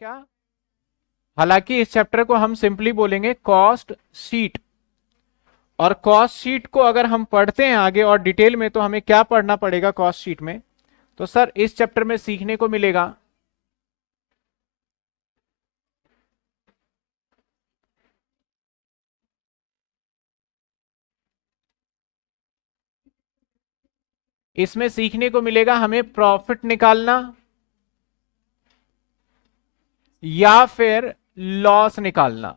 क्या? हालांकि इस चैप्टर को हम सिंपली बोलेंगे कॉस्ट शीट। और कॉस्ट शीट को अगर हम पढ़ते हैं आगे और डिटेल में, तो हमें क्या पढ़ना पड़ेगा कॉस्ट शीट में? तो सर इस चैप्टर में सीखने को मिलेगा इसमें सीखने को मिलेगा हमें प्रॉफिट निकालना या फिर लॉस निकालना।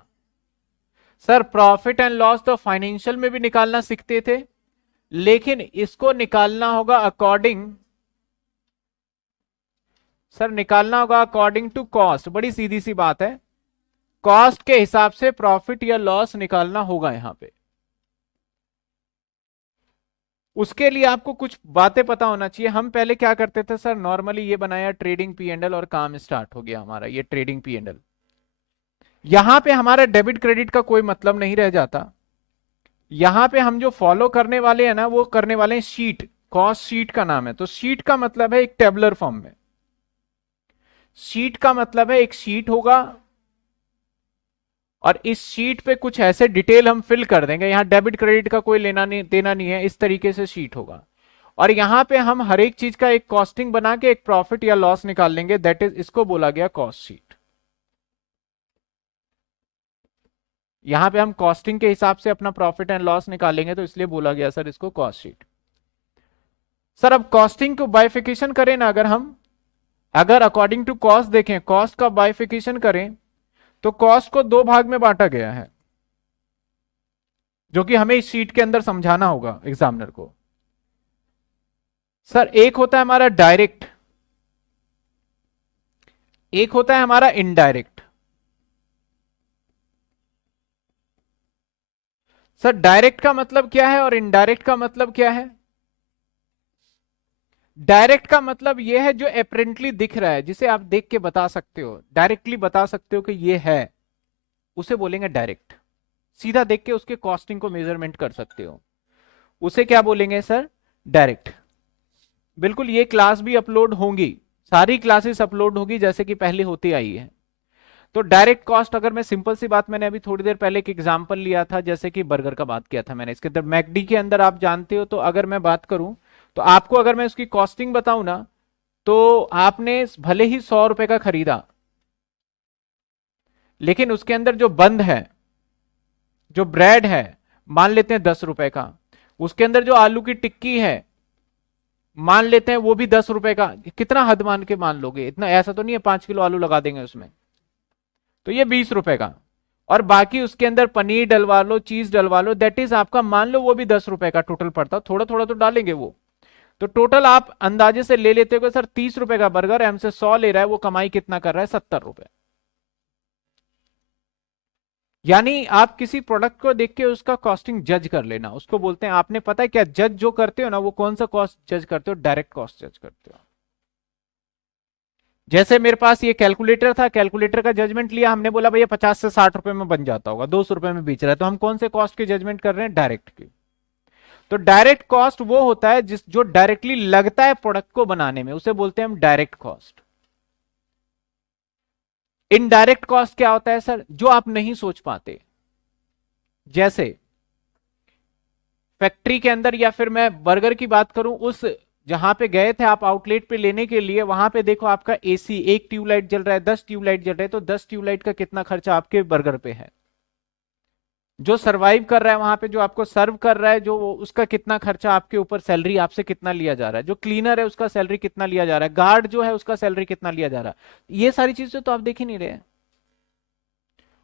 सर प्रॉफिट एंड लॉस तो फाइनेंशियल में भी निकालना सीखते थे, लेकिन इसको निकालना होगा अकॉर्डिंग टू कॉस्ट। बड़ी सीधी सी बात है, कॉस्ट के हिसाब से प्रॉफिट या लॉस निकालना होगा यहां पे। उसके लिए आपको कुछ बातें पता होना चाहिए। हम पहले क्या करते थे सर, नॉर्मली ये बनाया ट्रेडिंग पी एंड एल और काम स्टार्ट हो गया हमारा ये ट्रेडिंग पी एंड एल। यहां पे हमारा डेबिट क्रेडिट का कोई मतलब नहीं रह जाता। यहां पे हम जो फॉलो करने वाले हैं ना, वो करने वाले हैं शीट। कॉस्ट शीट का नाम है, तो शीट का मतलब है एक टेबलर फॉर्म में। शीट का मतलब है एक शीट होगा और इस शीट पे कुछ ऐसे डिटेल हम फिल कर देंगे। यहां डेबिट क्रेडिट का कोई लेना नहीं देना नहीं है, इस तरीके से शीट होगा। और यहां पे हम हर एक चीज का एक कॉस्टिंग बना के एक प्रॉफिट या लॉस निकाल लेंगे, दैट इज इसको बोला गया कॉस्ट शीट। यहां पे हम कॉस्टिंग के हिसाब से अपना प्रॉफिट एंड लॉस निकालेंगे, तो इसलिए बोला गया सर इसको कॉस्ट शीट। सर अब कॉस्टिंग को बाइफिकेशन करें ना, अगर अकॉर्डिंग टू कॉस्ट देखें, कॉस्ट का बाइफिकेशन करें, तो कॉस्ट को दो भाग में बांटा गया है, जो कि हमें इस शीट के अंदर समझाना होगा एग्जामिनर को। सर एक होता है हमारा डायरेक्ट, एक होता है हमारा इनडायरेक्ट। सर डायरेक्ट का मतलब क्या है और इनडायरेक्ट का मतलब क्या है? डायरेक्ट का मतलब यह है जो अपेरेंटली दिख रहा है, जिसे आप देख के बता सकते हो, डायरेक्टली बता सकते हो कि यह है, उसे बोलेंगे डायरेक्ट। सीधा देख के उसके कॉस्टिंग को मेजरमेंट कर सकते हो, उसे क्या बोलेंगे सर? डायरेक्ट। बिल्कुल, ये क्लास भी अपलोड होंगी, सारी क्लासेस अपलोड होगी जैसे कि पहले होती आई है। तो डायरेक्ट कॉस्ट, अगर मैं सिंपल सी बात, मैंने अभी थोड़ी देर पहले एक एग्जांपल लिया था, जैसे कि बर्गर का बात किया था मैंने, इसके अंदर मैकडी के अंदर आप जानते हो, तो अगर मैं बात करूं तो आपको, अगर मैं उसकी कॉस्टिंग बताऊं ना, तो आपने भले ही 100 रुपए का खरीदा, लेकिन उसके अंदर जो बंद है, जो ब्रेड है, मान लेते हैं 10 रुपए का, उसके अंदर जो आलू की टिक्की है, मान लेते हैं वो भी 10 रुपए का। कितना हद मान के मान लोगे? इतना ऐसा तो नहीं है 5 किलो आलू लगा देंगे उसमें, तो ये 20 रुपए का। और बाकी उसके अंदर पनीर डलवा लो, चीज डलवा लो, दैट इज आपका, मान लो वो भी 10 रुपए का टोटल पड़ता, थोड़ा थोड़ा तो डालेंगे वो। तो टोटल आप अंदाजे से ले लेते हो सर 30 रुपए का बर्गर हमसे 100 ले रहा है, वो कमाई कितना कर रहा है? 70 रुपए। यानी आप किसी प्रोडक्ट को देख के उसका कॉस्टिंग जज कर लेना, उसको बोलते हैं, आपने पता है क्या जज जो करते हो ना, वो कौन सा कॉस्ट जज करते हो? डायरेक्ट कॉस्ट जज करते हो। जैसे मेरे पास ये कैलकुलेटर था, कैलकुलेटर का जजमेंट लिया हमने, बोला भैया 50 से 60 रुपए में बन जाता होगा, 200 रुपए में बेच रहा है, तो हम कौन से कॉस्ट की जजमेंट कर रहे हैं? डायरेक्ट की। तो डायरेक्ट कॉस्ट वो होता है जो डायरेक्टली लगता है प्रोडक्ट को बनाने में, उसे बोलते हैं हम डायरेक्ट कॉस्ट। इनडायरेक्ट कॉस्ट क्या होता है सर? जो आप नहीं सोच पाते, जैसे फैक्ट्री के अंदर, या फिर मैं बर्गर की बात करूं, उस जहां पे गए थे आप आउटलेट पे लेने के लिए, वहां पे देखो आपका एसी, एक ट्यूबलाइट जल रहा है, 10 ट्यूबलाइट जल रहे हैं, तो 10 ट्यूबलाइट का कितना खर्चा आपके बर्गर पे है? जो सरवाइव कर रहा है वहां पे, जो आपको सर्व कर रहा है, जो उसका कितना खर्चा आपके ऊपर, सैलरी आपसे कितना लिया जा रहा है, जो क्लीनर है उसका सैलरी कितना लिया जा रहा है, गार्ड जो है उसका सैलरी कितना लिया जा रहा है, ये सारी चीजें तो आप देख ही नहीं रहे।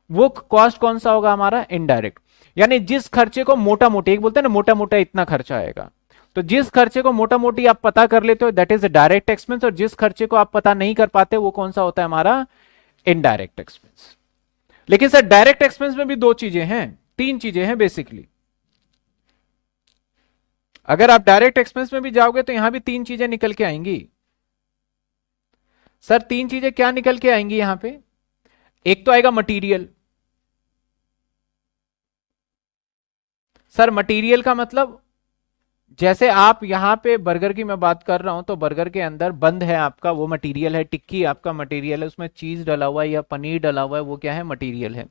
वो कॉस्ट कौन सा होगा हमारा? इनडायरेक्ट। यानी जिस खर्चे को मोटा मोटी, एक बोलते हैं ना मोटा मोटा इतना खर्चा आएगा, तो जिस खर्चे को मोटा मोटी आप पता कर लेते हो, दैट इज डायरेक्ट एक्सपेंस। और जिस खर्चे को आप पता नहीं कर पाते, वो कौन सा होता है हमारा? Indirect expense. लेकिन सर डायरेक्ट एक्सपेंस में भी दो चीजें हैं, तीन चीजें हैं बेसिकली। अगर आप डायरेक्ट एक्सपेंस में भी जाओगे तो यहां भी तीन चीजें निकल के आएंगी। सर तीन चीजें क्या निकल के आएंगी यहां पे? एक तो आएगा मटेरियल। सर मटेरियल का मतलब जैसे आप यहाँ पे बर्गर की मैं बात कर रहा हूं, तो बर्गर के अंदर बंद है आपका वो मटेरियल है, टिक्की आपका मटेरियल है, उसमें चीज डला हुआ है या पनीर डला हुआ है, वो क्या है, मटेरियल है।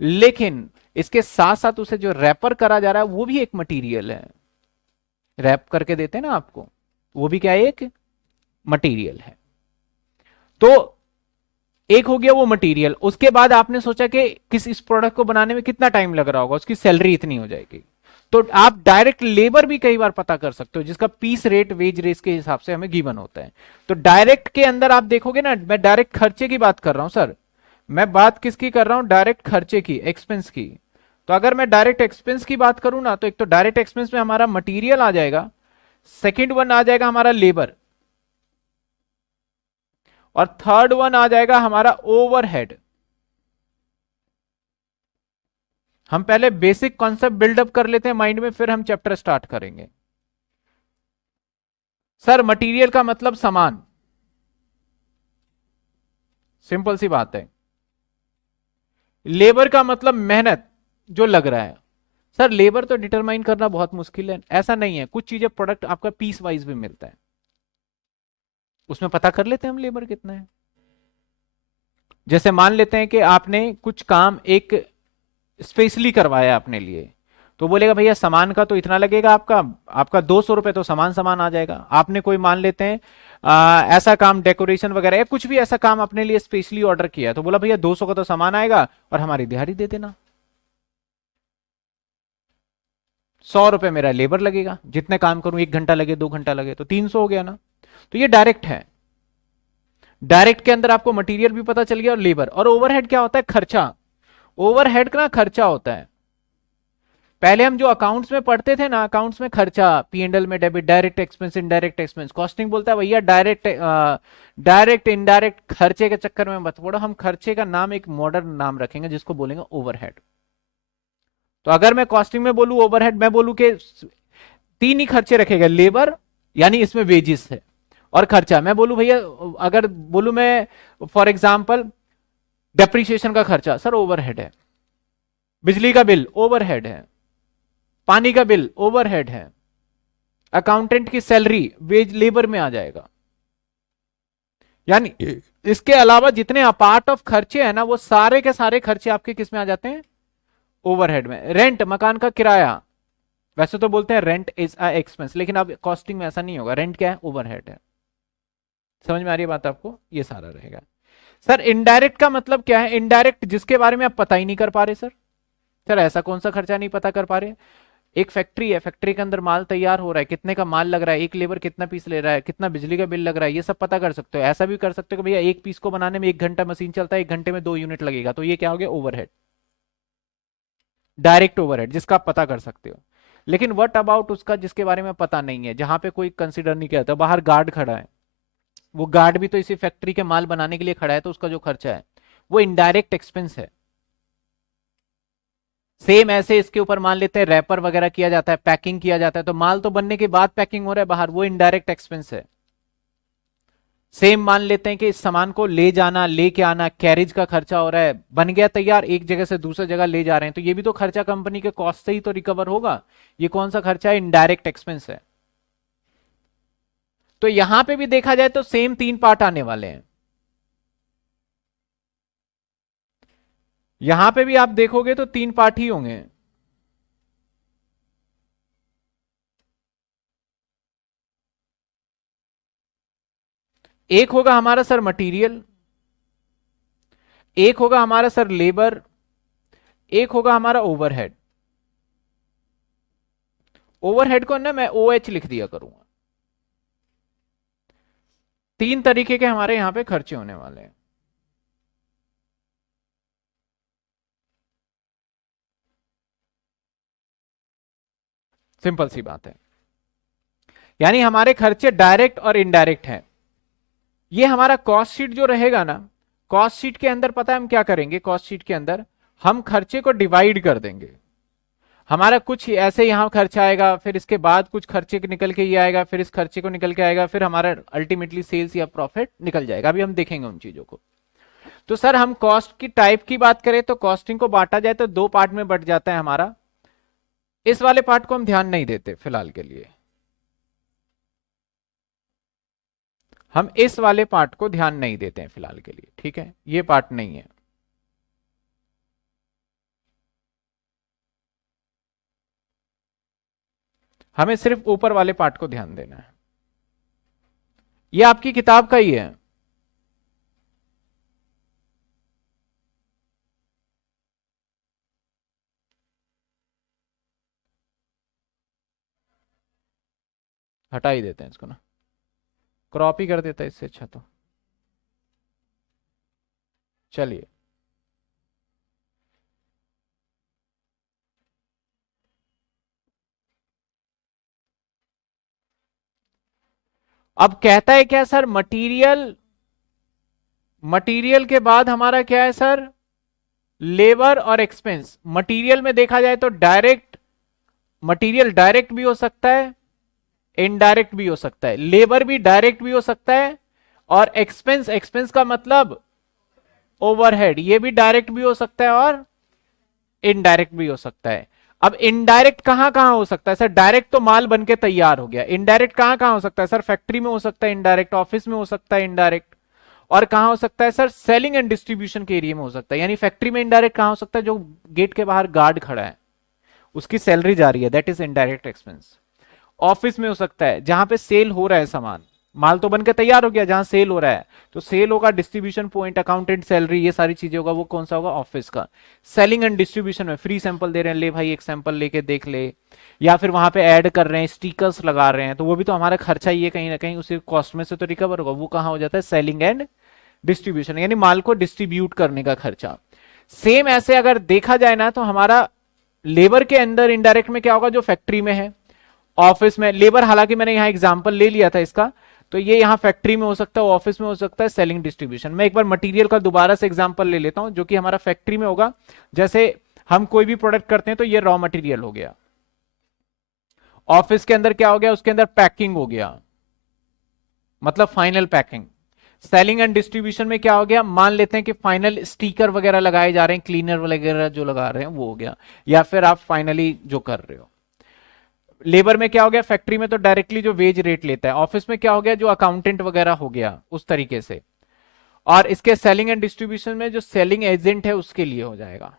लेकिन इसके साथ साथ उसे जो रैपर करा जा रहा है वो भी एक मटेरियल है। रैप करके देते हैं ना आपको, वो भी क्या है, एक मटेरियल है। तो एक हो गया वो मटेरियल। उसके बाद आपने सोचा कि इस प्रोडक्ट को बनाने में कितना टाइम लग रहा होगा, उसकी सैलरी इतनी हो जाएगी। तो आप डायरेक्ट लेबर भी कई बार पता कर सकते हो, जिसका पीस रेट वेज रेस के हिसाब से हमें गिवन होता है। तो डायरेक्ट के अंदर आप देखोगे ना, मैं डायरेक्ट खर्चे की बात कर रहा हूं सर, मैं बात किसकी कर रहा हूं, डायरेक्ट खर्चे की, एक्सपेंस की। तो अगर मैं डायरेक्ट एक्सपेंस की बात करूं ना, तो एक तो डायरेक्ट एक्सपेंस में हमारा मटेरियल आ जाएगा, सेकेंड वन आ जाएगा हमारा लेबर, और थर्ड वन आ जाएगा हमारा ओवरहेड। हम पहले बेसिक कॉन्सेप्ट बिल्डअप कर लेते हैं माइंड में, फिर हम चैप्टर स्टार्ट करेंगे। सर मटेरियल का मतलब सामान, सिंपल सी बात है। लेबर का मतलब मेहनत जो लग रहा है। सर लेबर तो डिटरमाइन करना बहुत मुश्किल है, ऐसा नहीं है, कुछ चीजें प्रोडक्ट आपका पीस वाइज भी मिलता है, उसमें पता कर लेते हैं हम लेबर कितना है। जैसे मान लेते हैं कि आपने कुछ काम एक स्पेशली करवाया अपने लिए, तो बोलेगा भैया सामान का तो इतना लगेगा, आपका आपका 200 रुपए तो सामान सामान आ जाएगा। आपने कोई मान लेते हैं ऐसा काम डेकोरेशन वगैरह या कुछ भी ऐसा काम अपने लिए स्पेशली ऑर्डर किया है, तो बोला भैया 200 का तो सामान आएगा और हमारी दिहाड़ी दे देना, 100 रुपए मेरा लेबर लगेगा, जितने काम करूं 1 घंटा लगे 2 घंटा लगे तो 300 हो गया ना। तो ये डायरेक्ट है। डायरेक्ट के अंदर आपको मटेरियल भी पता चल गया और लेबर। और ओवरहेड क्या होता है, खर्चा। ओवरहेड का खर्चा होता है, पहले हम जो अकाउंट्स में पढ़ते थे ना, अकाउंट्स में खर्चा, P&L में debit, direct expense, indirect expense. Costing बोलता है भैया डायरेक्ट डायरेक्ट इनडायरेक्ट खर्चे के चक्कर में मत पड़ो, हम खर्चे का नाम एक मॉडर्न नाम रखेंगे जिसको बोलेंगे ओवरहेड। तो अगर मैं कॉस्टिंग में बोलूं ओवरहेड, मैं बोलूं कि तीन ही खर्चे रखेगा, लेबर यानी इसमें वेजिस है, और खर्चा मैं बोलूं भैया, अगर बोलूं मैं फॉर एग्जाम्पल डेप्रिसिएशन का खर्चा, सर ओवरहेड है। बिजली का बिल ओवरहेड है, पानी का बिल ओवरहेड है, अकाउंटेंट की सैलरी वेज लेबर में आ जाएगा। यानी इसके अलावा जितने अपार्ट ऑफ खर्चे हैं ना, वो सारे के सारे खर्चे आपके किस में आ जाते हैं, ओवरहेड में। रेंट, मकान का किराया, वैसे तो बोलते हैं रेंट इज अ एक्सपेंस, लेकिन अब कॉस्टिंग में ऐसा नहीं होगा, रेंट क्या है, ओवरहेड है। समझ में आ रही है बात आपको, ये सारा रहेगा। सर इनडायरेक्ट का मतलब क्या है, इनडायरेक्ट जिसके बारे में आप पता ही नहीं कर पा रहे। सर ऐसा कौन सा खर्चा नहीं पता कर पा रहे। एक फैक्ट्री है, फैक्ट्री के अंदर माल तैयार हो रहा है, कितने का माल लग रहा है, एक लेबर कितना पीस ले रहा है, कितना बिजली का बिल लग रहा है, ये सब पता कर सकते हो। ऐसा भी कर सकते हो कि भैया एक पीस को बनाने में 1 घंटा मशीन चलता है, 1 घंटे में 2 यूनिट लगेगा, तो ये क्या हो गया, ओवरहेड, डायरेक्ट ओवरहेड जिसका आप पता कर सकते हो। लेकिन व्हाट अबाउट उसका जिसके बारे में पता नहीं है, जहां पे कोई कंसिडर नहीं करता, बाहर गार्ड खड़ा है, वो गार्ड भी तो इसी फैक्ट्री के माल बनाने के लिए खड़ा है, तो उसका जो खर्चा है वो इनडायरेक्ट एक्सपेंस है। सेम ऐसे इसके ऊपर मान लेते हैं रैपर वगैरह किया जाता है, पैकिंग किया जाता है, तो माल तो बनने के बाद पैकिंग हो रहा है बाहर, वो इनडायरेक्ट एक्सपेंस है। सेम मान लेते हैं कि इस सामान को ले जाना, लेके आना, कैरेज का खर्चा हो रहा है, बन गया तैयार, एक जगह से दूसरी जगह ले जा रहे हैं, तो ये भी तो खर्चा कंपनी के कॉस्ट से ही तो रिकवर होगा। ये कौन सा खर्चा है, इनडायरेक्ट एक्सपेंस है। तो यहां पे भी देखा जाए तो सेम 3 पार्ट आने वाले हैं। यहां पे भी आप देखोगे तो 3 पार्ट ही होंगे। एक होगा हमारा सर मटेरियल, एक होगा हमारा सर लेबर, एक होगा हमारा ओवरहेड। ओवरहेड को ना मैं OH लिख दिया करूंगा। 3 तरीके के हमारे यहां पे खर्चे होने वाले हैं। सिंपल सी बात है, यानी हमारे खर्चे डायरेक्ट और इनडायरेक्ट हैं। ये हमारा कॉस्ट शीट जो रहेगा ना, कॉस्ट शीट के अंदर पता है हम क्या करेंगे, कॉस्ट शीट के अंदर हम खर्चे को डिवाइड कर देंगे। हमारा कुछ ऐसे यहां खर्चा आएगा, फिर इसके बाद कुछ खर्चे निकल के ये आएगा, फिर इस खर्चे को निकल के आएगा, फिर हमारा अल्टीमेटली सेल्स या प्रॉफिट निकल जाएगा। अभी हम देखेंगे उन चीजों को। तो सर हम कॉस्ट की टाइप की बात करें तो कॉस्टिंग को बांटा जाए तो 2 पार्ट में बट जाता है हमारा। इस वाले पार्ट को हम ध्यान नहीं देते फिलहाल के लिए, हम इस वाले पार्ट को ध्यान नहीं देते हैं फिलहाल के लिए, ठीक है, ये पार्ट नहीं है। हमें सिर्फ ऊपर वाले पार्ट को ध्यान देना है। ये आपकी किताब का ही है। हटा ही देते हैं इसको ना, क्रॉप ही कर देता है इससे अच्छा तो। चलिए, अब कहता है क्या सर, मटेरियल, मटेरियल के बाद हमारा क्या है सर, लेबर और एक्सपेंस। मटेरियल में देखा जाए तो डायरेक्ट, मटेरियल डायरेक्ट भी हो सकता है, इनडायरेक्ट भी हो सकता है, लेबर भी डायरेक्ट भी हो सकता है, और एक्सपेंस, एक्सपेंस का मतलब ओवरहेड, ये भी डायरेक्ट भी हो सकता है और इनडायरेक्ट भी हो सकता है। अब इनडायरेक्ट कहां कहां हो सकता है सर, डायरेक्ट तो माल बन के तैयार हो गया, इनडायरेक्ट कहां कहां हो सकता है सर, फैक्ट्री में हो सकता है इनडायरेक्ट, ऑफिस में हो सकता है इनडायरेक्ट, और कहां हो सकता है सर, सेलिंग एंड डिस्ट्रीब्यूशन के एरिया में हो सकता है। यानी फैक्ट्री में इनडायरेक्ट कहां हो सकता है, जो गेट के बाहर गार्ड खड़ा है उसकी सैलरी जा रही है, that is indirect expense. Office में हो सकता है जहां पे सेल हो रहा है सामान, माल तो बनकर तैयार हो गया, जहां सेल हो रहा है तो सेल होगा, डिस्ट्रीब्यूशन पॉइंट, अकाउंटेंट, सैलरी, ये सारी चीजें होगा, वो कौन सा होगा, ऑफिस का। सेलिंग एंड डिस्ट्रीब्यूशन में फ्री सैंपल दे रहे हैं, ले भाई एक सैंपल लेके देख ले, या फिर वहां पे ऐड कर रहे हैं, स्टिकर्स लगा रहे हैं, तो वो भी तो हमारा खर्चा ही है, कहीं ना कहीं उसी कॉस्ट में से तो रिकवर होगा, वो कहां हो जाता है, सेलिंग एंड डिस्ट्रीब्यूशन, यानी माल को डिस्ट्रीब्यूट करने का खर्चा। सेम ऐसे अगर देखा जाए ना तो हमारा लेबर के अंदर इनडायरेक्ट में क्या होगा, जो फैक्ट्री में है, ऑफिस में लेबर, हालांकि मैंने यहां एग्जांपल ले लिया था इसका, तो ये यहां फैक्ट्री में हो सकता है, ऑफिस में हो सकता है, सेलिंग डिस्ट्रीब्यूशन। मैं एक बार मटेरियल का दोबारा से एग्जांपल ले लेता हूं, जो कि हमारा फैक्ट्री में होगा। जैसे हम कोई भी प्रोडक्ट करते हैं तो ये रॉ मटेरियल हो गया, ऑफिस के अंदर क्या हो गया, उसके अंदर पैकिंग हो गया, मतलब final packing. Selling and distribution में क्या हो गया, मान लेते हैं कि फाइनल स्टिकर वगैरह लगाए जा रहे हैं, क्लीनर वगैरह जो लगा रहे हैं वो हो गया, या फिर आप फाइनली जो कर रहे हो। लेबर में क्या हो गया, फैक्ट्री में तो डायरेक्टली जो वेज रेट लेता है, ऑफिस में क्या हो गया, जो अकाउंटेंट वगैरह हो गया उस तरीके से, और इसके सेलिंग एंड डिस्ट्रीब्यूशन में जो सेलिंग एजेंट है उसके लिए हो जाएगा।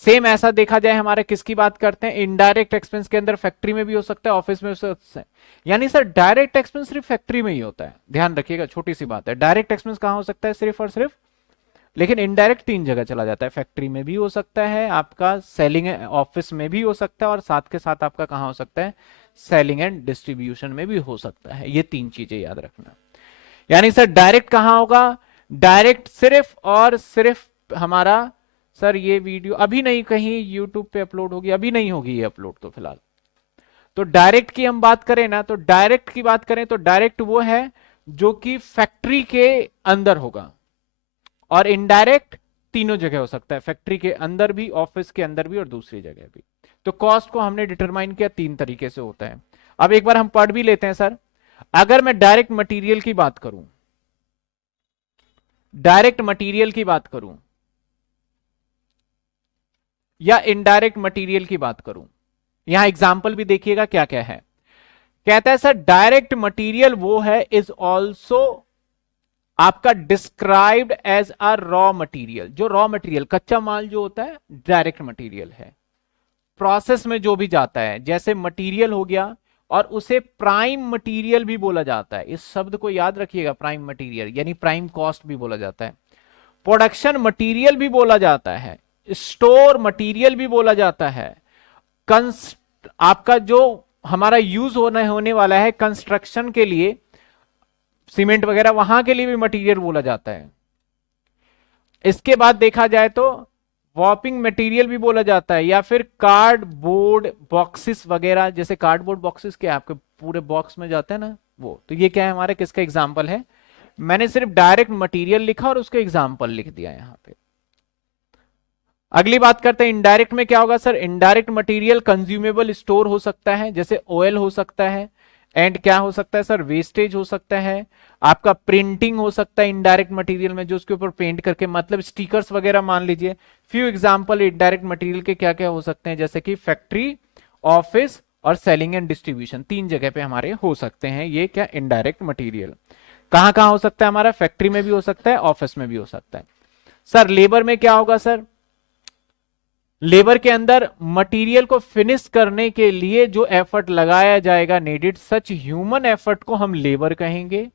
सेम ऐसा देखा जाए हमारे किसकी बात करते हैं, इनडायरेक्ट एक्सपेंस के अंदर फैक्ट्री में भी हो सकता है, ऑफिस में हो सकता है। यानी सर डायरेक्ट एक्सपेंस सिर्फ फैक्ट्री में ही होता है, ध्यान रखिएगा, छोटी सी बात है, डायरेक्ट एक्सपेंस कहां हो सकता है, सिर्फ और सिर्फ, लेकिन इनडायरेक्ट तीन जगह चला जाता है, फैक्ट्री में भी हो सकता है आपका, सेलिंग ऑफिस में भी हो सकता है, और साथ के साथ आपका कहां हो सकता है, सेलिंग एंड डिस्ट्रीब्यूशन में भी हो सकता है। ये तीन चीजें याद रखना। यानी सर डायरेक्ट कहां होगा, डायरेक्ट सिर्फ और सिर्फ हमारा, सर ये वीडियो अभी नहीं कहीं यूट्यूब पे अपलोड होगी, अभी नहीं होगी ये अपलोड तो फिलहाल। तो डायरेक्ट की हम बात करें ना, तो डायरेक्ट की बात करें तो डायरेक्ट वो है जो कि फैक्ट्री के अंदर होगा, और इनडायरेक्ट तीनों जगह हो सकता है, फैक्ट्री के अंदर भी, ऑफिस के अंदर भी, और दूसरी जगह भी। तो कॉस्ट को हमने डिटरमाइन किया तीन तरीके से होता है। अब एक बार हम पढ़ भी लेते हैं सर। अगर मैं डायरेक्ट मटेरियल की बात करूं, डायरेक्ट मटेरियल की बात करूं या इनडायरेक्ट मटेरियल की बात करूं, यहां एग्जांपल भी देखिएगा क्या क्या है। कहता है सर डायरेक्ट मटेरियल वो है, इज ऑल्सो आपका described as a raw material. जो रॉ मटेरियल कच्चा माल जो होता है डायरेक्ट मटेरियल है। प्रोसेस में जो भी जाता है, जैसे मटेरियल हो गया, और उसे प्राइम मटेरियल भी बोला जाता है, इस शब्द को याद रखिएगा, प्राइम मटेरियल यानी प्राइम कॉस्ट भी बोला जाता है, प्रोडक्शन मटेरियल भी बोला जाता है, स्टोर मटेरियल भी बोला जाता है, आपका जो हमारा यूज होने वाला है कंस्ट्रक्शन के लिए, सीमेंट वगैरह, वहां के लिए भी मटेरियल बोला जाता है। इसके बाद देखा जाए तो वॉपिंग मटेरियल भी बोला जाता है, या फिर कार्डबोर्ड बॉक्सेस वगैरह, जैसे कार्डबोर्ड बॉक्सेस क्या आपके पूरे बॉक्स में जाते हैं ना वो, तो ये क्या है हमारे किसका एग्जांपल है। मैंने सिर्फ डायरेक्ट मटेरियल लिखा और उसका एग्जांपल लिख दिया यहां पे। अगली बात करते हैं इनडायरेक्ट में क्या होगा sir. Indirect material consumable store हो सकता है, जैसे ऑयल हो सकता है, एंड क्या हो सकता है सर, वेस्टेज हो सकता है, आपका प्रिंटिंग हो सकता है इनडायरेक्ट मटेरियल में, जो उसके ऊपर पेंट करके, मतलब स्टिकर्स वगैरह मान लीजिए। फ्यू एग्जांपल इनडायरेक्ट मटेरियल के क्या क्या हो सकते हैं, जैसे कि फैक्ट्री, ऑफिस और सेलिंग एंड डिस्ट्रीब्यूशन, तीन जगह पे हमारे हो सकते हैं ये क्या, इनडायरेक्ट मटेरियल। कहां कहां हो सकता है हमारा? फैक्ट्री में भी हो सकता है, ऑफिस में भी हो सकता है। सर लेबर में क्या होगा सर? लेबर के अंदर मटेरियल को फिनिश करने के लिए जो एफर्ट लगाया जाएगा नीडेड, सच ह्यूमन एफर्ट को हम लेबर कहेंगे।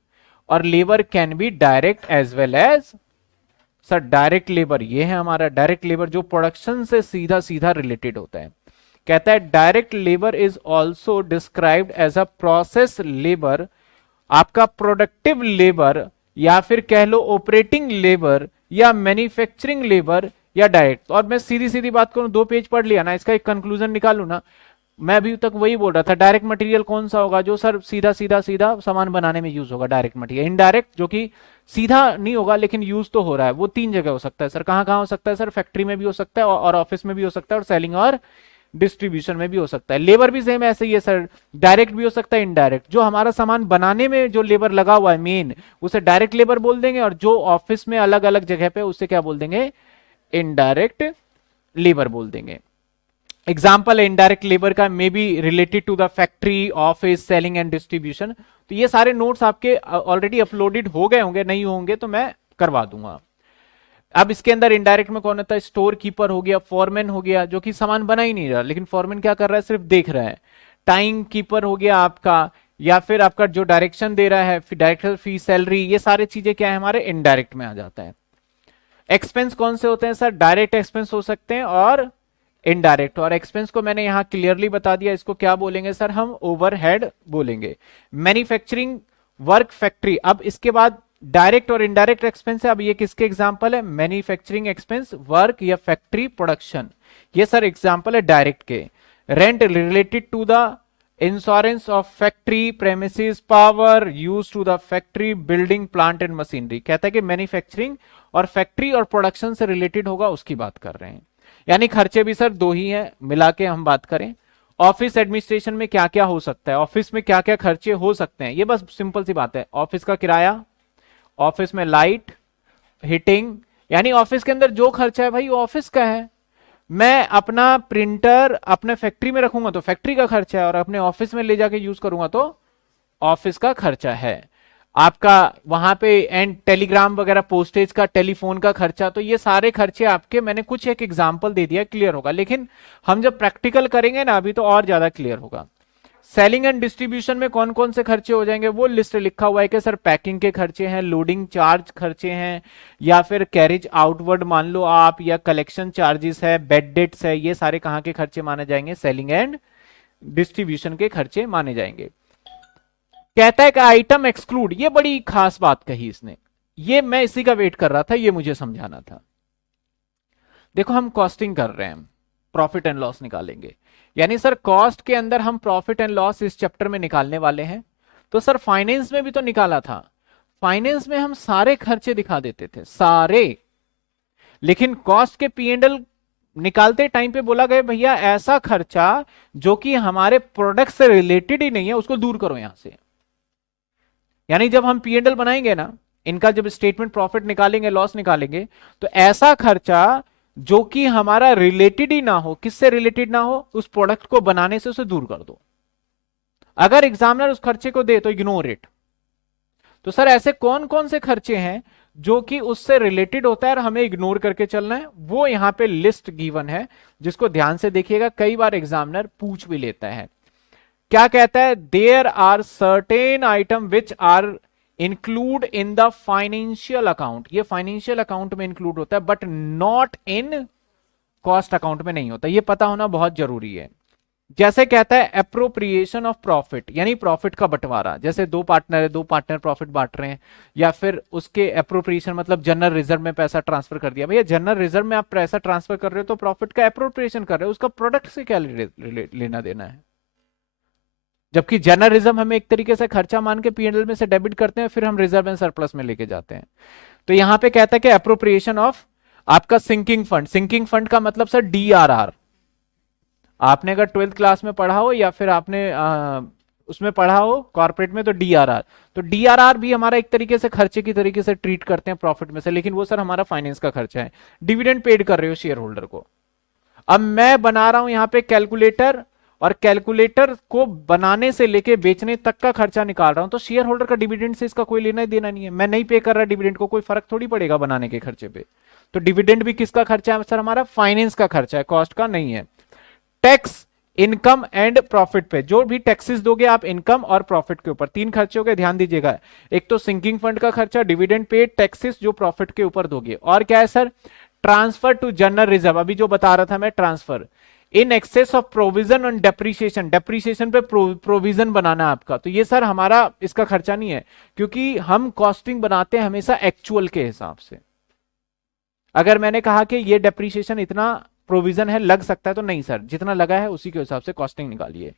और labour can be direct as well as, sir direct labour ये है हमारा डायरेक्ट लेबर जो प्रोडक्शन से सीधा सीधा रिलेटेड होता है। कहता है direct labour is also described as a process labour, आपका प्रोडक्टिव लेबर या फिर कह लो ऑपरेटिंग लेबर या मैन्युफैक्चरिंग लेबर या डायरेक्ट। और मैं सीधी सीधी बात करूं, 2 पेज पढ़ लिया ना, इसका एक कंक्लूजन निकालू ना, मैं अभी तक वही बोल रहा था डायरेक्ट मटेरियल कौन सा होगा? जो सर सीधा सीधा सीधा सामान बनाने में यूज होगा, डायरेक्ट मटेरियल। इनडायरेक्ट जो कि सीधा नहीं होगा लेकिन यूज तो हो रहा है, वो 3 जगह हो सकता है सर। कहां कहां हो सकता है सर? फैक्ट्री में भी हो सकता है और ऑफिस में भी हो सकता है और सेलिंग और डिस्ट्रीब्यूशन में भी हो सकता है। लेबर भी सेम ऐसे ही है सर, डायरेक्ट भी हो सकता है इनडायरेक्ट। जो हमारा सामान बनाने में जो लेबर लगा हुआ है मेन, उसे डायरेक्ट लेबर बोल देंगे, और जो ऑफिस में अलग अलग जगह पे उसे क्या बोल देंगे? इनडायरेक्ट लेबर बोल देंगे। एग्जाम्पल है इनडायरेक्ट लेबर का, may be related to the factory, office, selling and distribution. तो ये सारे नोट्स आपके ऑलरेडी अपलोडेड हो गए होंगे, नहीं होंगे तो मैं करवा दूंगा। अब इसके अंदर इनडायरेक्ट में कौन होता है? स्टोर कीपर हो गया, फॉरमैन हो गया, जो कि सामान बना ही नहीं रहा, लेकिन फॉरमैन क्या कर रहा है? सिर्फ देख रहा है। टाइम कीपर हो गया आपका, या फिर आपका जो डायरेक्शन दे रहा है, डायरेक्टर फी, सैलरी, ये सारी चीजें क्या है हमारे? इनडायरेक्ट में आ जाता है। एक्सपेंस कौन से होते हैं सर? डायरेक्ट एक्सपेंस हो सकते हैं और इनडायरेक्ट। और एक्सपेंस को मैंने यहां क्लियरली बता दिया, इसको क्या बोलेंगे सर? हम ओवरहेड बोलेंगे। Manufacturing work factory. अब इसके बाद डायरेक्ट और इनडायरेक्ट एक्सपेंस है। अब ये किसके एग्जांपल है? मैन्युफैक्चरिंग एक्सपेंस, वर्क या फैक्ट्री प्रोडक्शन, ये सर एग्जांपल है डायरेक्ट के। Rent related to the insurance of factory premises, power use to the factory, building, plant and machinery. कहता है कि मैन्युफैक्चरिंग और फैक्ट्री और प्रोडक्शन से रिलेटेड होगा, उसकी बात कर रहे हैं। यानी खर्चे भी सर 2 ही हैं, मिला के हम बात करें। ऑफिस एडमिनिस्ट्रेशन में क्या क्या हो सकता है, ऑफिस में क्या क्या खर्चे हो सकते हैं, ये बस सिंपल सी बात है। ऑफिस का किराया, ऑफिस में लाइट, हीटिंग, यानी ऑफिस के अंदर जो खर्चा है भाई वो ऑफिस का है। मैं अपना प्रिंटर अपने फैक्ट्री में रखूंगा तो फैक्ट्री का खर्चा है, और अपने ऑफिस में ले जाके यूज करूंगा तो ऑफिस का खर्चा है आपका। वहां पे एंड टेलीग्राम वगैरह, पोस्टेज का, टेलीफोन का खर्चा, तो ये सारे खर्चे आपके, मैंने कुछ एक एग्जांपल दे दिया, क्लियर होगा। लेकिन हम जब प्रैक्टिकल करेंगे ना अभी तो और ज्यादा क्लियर होगा। सेलिंग एंड डिस्ट्रीब्यूशन में कौन कौन से खर्चे हो जाएंगे वो लिस्ट लिखा हुआ है कि सर पैकिंग के खर्चे हैं, लोडिंग चार्ज खर्चे हैं, या फिर कैरेज आउटवर्ड मान लो आप, या कलेक्शन चार्जेस है, बेड डेट्स है, ये सारे कहां के खर्चे माने जाएंगे? सेलिंग एंड डिस्ट्रीब्यूशन के खर्चे माने जाएंगे। कहता है कि आइटम एक्सक्लूड, ये बड़ी खास बात कही इसने, ये मैं इसी का वेट कर रहा था, ये मुझे समझाना था। देखो हम कॉस्टिंग कर रहे हैं, प्रॉफिट एंड लॉस निकालेंगे, यानी सर कॉस्ट के अंदर हम प्रॉफिट एंड लॉस इस चैप्टर में निकालने वाले हैं। तो सर फाइनेंस में भी तो निकाला था, फाइनेंस में हम सारे खर्चे दिखा देते थे सारे, लेकिन कॉस्ट के P&L निकालते टाइम पे बोला गया भैया ऐसा खर्चा जो कि हमारे प्रोडक्ट से रिलेटेड ही नहीं है उसको दूर करो यहां से। यानी जब हम P&L बनाएंगे ना, इनका जब स्टेटमेंट प्रॉफिट निकालेंगे, लॉस निकालेंगे, तो ऐसा खर्चा जो कि हमारा रिलेटेड ही ना हो, किससे रिलेटेड ना हो, उस प्रोडक्ट को बनाने से उसे दूर कर दो। अगर एग्जामिनर उस खर्चे को दे तो इग्नोर इट। तो सर ऐसे कौन कौन से खर्चे हैं जो कि उससे रिलेटेड होता है और हमें इग्नोर करके चलना है, वो यहां पे लिस्ट गिवन है, जिसको ध्यान से देखिएगा, कई बार एग्जामिनर पूछ भी लेता है। क्या कहता है? There are certain item which are include in the financial account, ये फाइनेंशियल अकाउंट में इंक्लूड होता है but not in cost account में नहीं होता, ये पता होना बहुत जरूरी है। जैसे कहता है एप्रोप्रिएशन ऑफ प्रॉफिट, यानी प्रॉफिट का बंटवारा, जैसे 2 पार्टनर है, 2 पार्टनर प्रॉफिट बांट रहे हैं, या फिर उसके एप्रोप्रिएशन मतलब जनरल रिजर्व में पैसा ट्रांसफर कर दिया। भैया जनरल रिजर्व में आप पैसा ट्रांसफर कर रहे हो तो प्रॉफिट का एप्रोप्रिएशन कर रहे हो, उसका प्रोडक्ट से क्या लेना देना है? जबकि जनरल रिजर्व हमें एक तरीके से खर्चा मान के P&L में से डेबिट करते हैं, फिर हम रिजर्व एंड सरप्लस में लेके जाते हैं। तो यहां पे कहता है कि एप्रोप्रिएशन ऑफ आपका सिंकिंग फंड, सिंकिंग फंड का मतलब सर DRR, आपने अगर 12th क्लास में पढ़ा हो या फिर आपने उसमें पढ़ा हो कॉर्पोरेट में, तो DRR, तो DRR भी हमारा एक तरीके से खर्चे की तरीके से ट्रीट करते हैं प्रॉफिट में से, लेकिन वो सर हमारा फाइनेंस का खर्चा है। डिविडेंड पेड कर रहे हो शेयर होल्डर को। अब मैं बना रहा हूं यहां पे कैलकुलेटर और कैलकुलेटर को बनाने से लेके बेचने तक का खर्चा निकाल रहा हूं, तो शेयर होल्डर का डिविडेंड से इसका कोई लेना देना नहीं है। मैं नहीं पे कर रहा डिविडेंड को, कोई फर्क थोड़ी पड़ेगा बनाने के खर्चे पे। तो डिविडेंड भी किसका खर्चा है सर? हमारा फाइनेंस का खर्चा है, कॉस्ट का नहीं है। टैक्स, इनकम एंड प्रॉफिट पे जो भी टैक्सेस दोगे आप इनकम और प्रॉफिट के ऊपर, तीन खर्चे हो गए, ध्यान दीजिएगा। एक तो सिंकिंग फंड का खर्चा, डिविडेंड पे, टैक्सेस जो प्रॉफिट के ऊपर दोगे। और क्या है sir? Transfer to general reserve, अभी जो बता रहा था मैं, transfer in excess of provision on depreciation, depreciation पे प्रोविजन बनाना आपका। तो ये सर हमारा इसका खर्चा नहीं है, क्योंकि हम कॉस्टिंग बनाते हैं हमेशा एक्चुअल के हिसाब से। अगर मैंने कहा कि ये डेप्रीशिएशन इतना प्रोविजन है, लग सकता है, तो नहीं सर, जितना लगा है उसी के हिसाब से कॉस्टिंग निकालिए।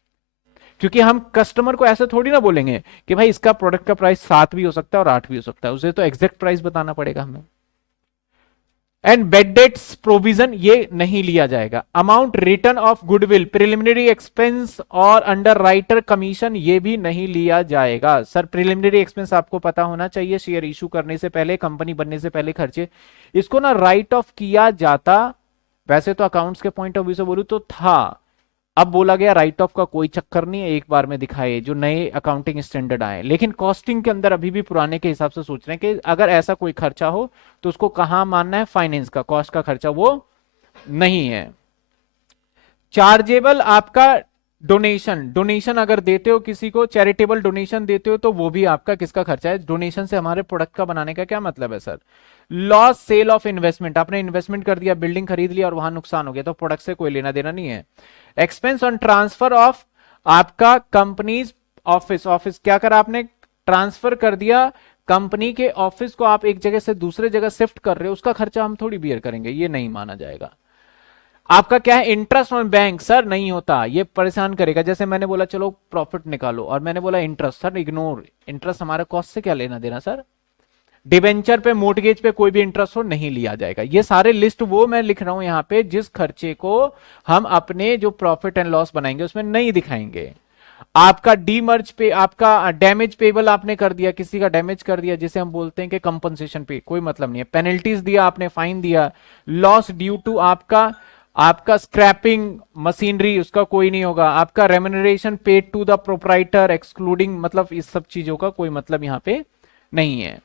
क्योंकि हम कस्टमर को ऐसे थोड़ी ना बोलेंगे कि भाई इसका प्रोडक्ट का प्राइस 7 भी हो सकता है और 8 भी हो सकता है, उसे तो एग्जैक्ट प्राइस बताना पड़ेगा हमें। एंड बेड डेट्स प्रोविजन ये नहीं लिया जाएगा। Amount return of goodwill, preliminary expense और अंडर राइटर कमीशन ये भी नहीं लिया जाएगा। सर प्रिलिमिनरी एक्सपेंस आपको पता होना चाहिए, शेयर इशू करने से पहले, कंपनी बनने से पहले खर्चे, इसको ना राइट ऑफ किया जाता। वैसे तो अकाउंट्स के पॉइंट ऑफ व्यू से बोलूं तो था, अब बोला गया राइट ऑफ का कोई चक्कर नहीं है, एक बार में दिखाए जो नए अकाउंटिंग स्टैंडर्ड आए। लेकिन कॉस्टिंग के अंदर अभी भी पुराने के हिसाब से सोच रहे हैं कि अगर ऐसा कोई खर्चा हो तो उसको कहां मानना है? फाइनेंस का, कॉस्ट का खर्चा वो नहीं है। चार्जेबल आपका डोनेशन, डोनेशन अगर देते हो किसी को, चैरिटेबल डोनेशन देते हो, तो वो भी आपका किसका खर्चा है? डोनेशन से हमारे प्रोडक्ट का बनाने का क्या मतलब है sir? Loss sale of investment, आपने इन्वेस्टमेंट कर दिया, बिल्डिंग खरीद लिया और वहां नुकसान हो गया, तो प्रोडक्ट से कोई लेना देना नहीं है। एक्सपेंस ऑन ट्रांसफर ऑफ आपका कंपनीज ऑफिस, ऑफिस क्या करा आपने? ट्रांसफर कर दिया कंपनी के ऑफिस को, आप एक जगह से दूसरे जगह शिफ्ट कर रहे हो, उसका खर्चा हम थोड़ी बियर करेंगे, ये नहीं माना जाएगा। आपका क्या है? इंटरेस्ट ऑन बैंक, सर नहीं होता, ये परेशान करेगा। जैसे मैंने बोला चलो प्रॉफिट निकालो और मैंने बोला इंटरेस्ट, सर इग्नोर, इंटरेस्ट हमारा कॉस्ट से क्या लेना देना सर? डिवेंचर पे, मोर्टगेज पे कोई भी इंटरेस्ट हो नहीं लिया जाएगा। ये सारे लिस्ट वो मैं लिख रहा हूं यहां पे जिस खर्चे को हम अपने जो प्रॉफिट एंड लॉस बनाएंगे उसमें नहीं दिखाएंगे। आपका डीमर्ज पे, आपका डैमेज पेबल आपने कर दिया, किसी का डैमेज कर दिया जिसे हम बोलते हैं कि कंपनसेशन पे, कोई मतलब नहीं है। पेनल्टीज दिया आपने, फाइन दिया। लॉस ड्यू टू आपका आपका स्क्रैपिंग मशीनरी, उसका कोई नहीं होगा। आपका remuneration paid to the proprietor excluding, मतलब इस सब चीजों का कोई मतलब यहां पे नहीं है।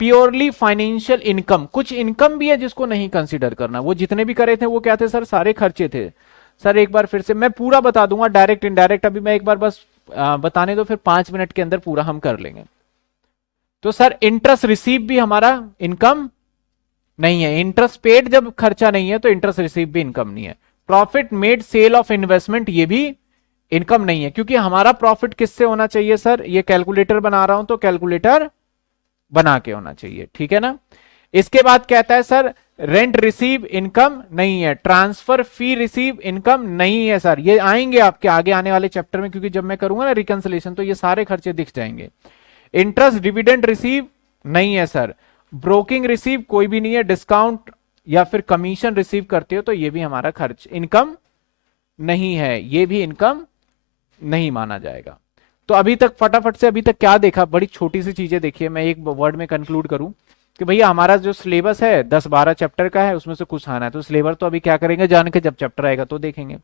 प्योरली फाइनेंशियल इनकम, कुछ इनकम भी है जिसको नहीं कंसीडर करना। वो जितने भी करे थे वो क्या थे सर? सारे खर्चे थे। सर एक बार फिर से मैं पूरा बता दूंगा, डायरेक्ट इनडायरेक्ट, अभी मैं एक बार बस बताने दो, फिर 5 मिनट के अंदर पूरा हम कर लेंगे। तो सर इंटरेस्ट रिसीव भी हमारा इनकम नहीं है। इंटरेस्ट पेड जब खर्चा नहीं है तो इंटरेस्ट रिसीव भी इनकम नहीं है। Profit made sale of investment ये भी इनकम नहीं है, क्योंकि हमारा प्रॉफिट किससे होना चाहिए सर? ये कैलकुलेटर बना रहा हूं तो कैलकुलेटर बना के होना चाहिए, ठीक है ना। इसके बाद कहता है सर रेंट रिसीव इनकम नहीं है, ट्रांसफर फी रिसीव इनकम नहीं है सर। ये आएंगे आपके आगे आने वाले चैप्टर में, क्योंकि जब मैं करूंगा ना रिकंसिलेशन तो ये सारे खर्चे दिख जाएंगे। इंटरेस्ट डिविडेंड रिसीव नहीं है सर। ब्रोकिंग रिसीव कोई भी नहीं है। डिस्काउंट या फिर कमीशन रिसीव करते हो तो ये भी हमारा खर्च इनकम नहीं है, ये भी इनकम नहीं माना जाएगा। तो अभी तक फटाफट से अभी तक क्या देखा? बड़ी छोटी सी चीजें देखिए, मैं एक वर्ड में कंक्लूड करूं कि भैया हमारा जो सिलेबस है 10-12 चैप्टर का है, उसमें से कुछ आना है। तो सिलेबस तो अभी क्या करेंगे जान के, जब चैप्टर आएगा तो देखेंगे।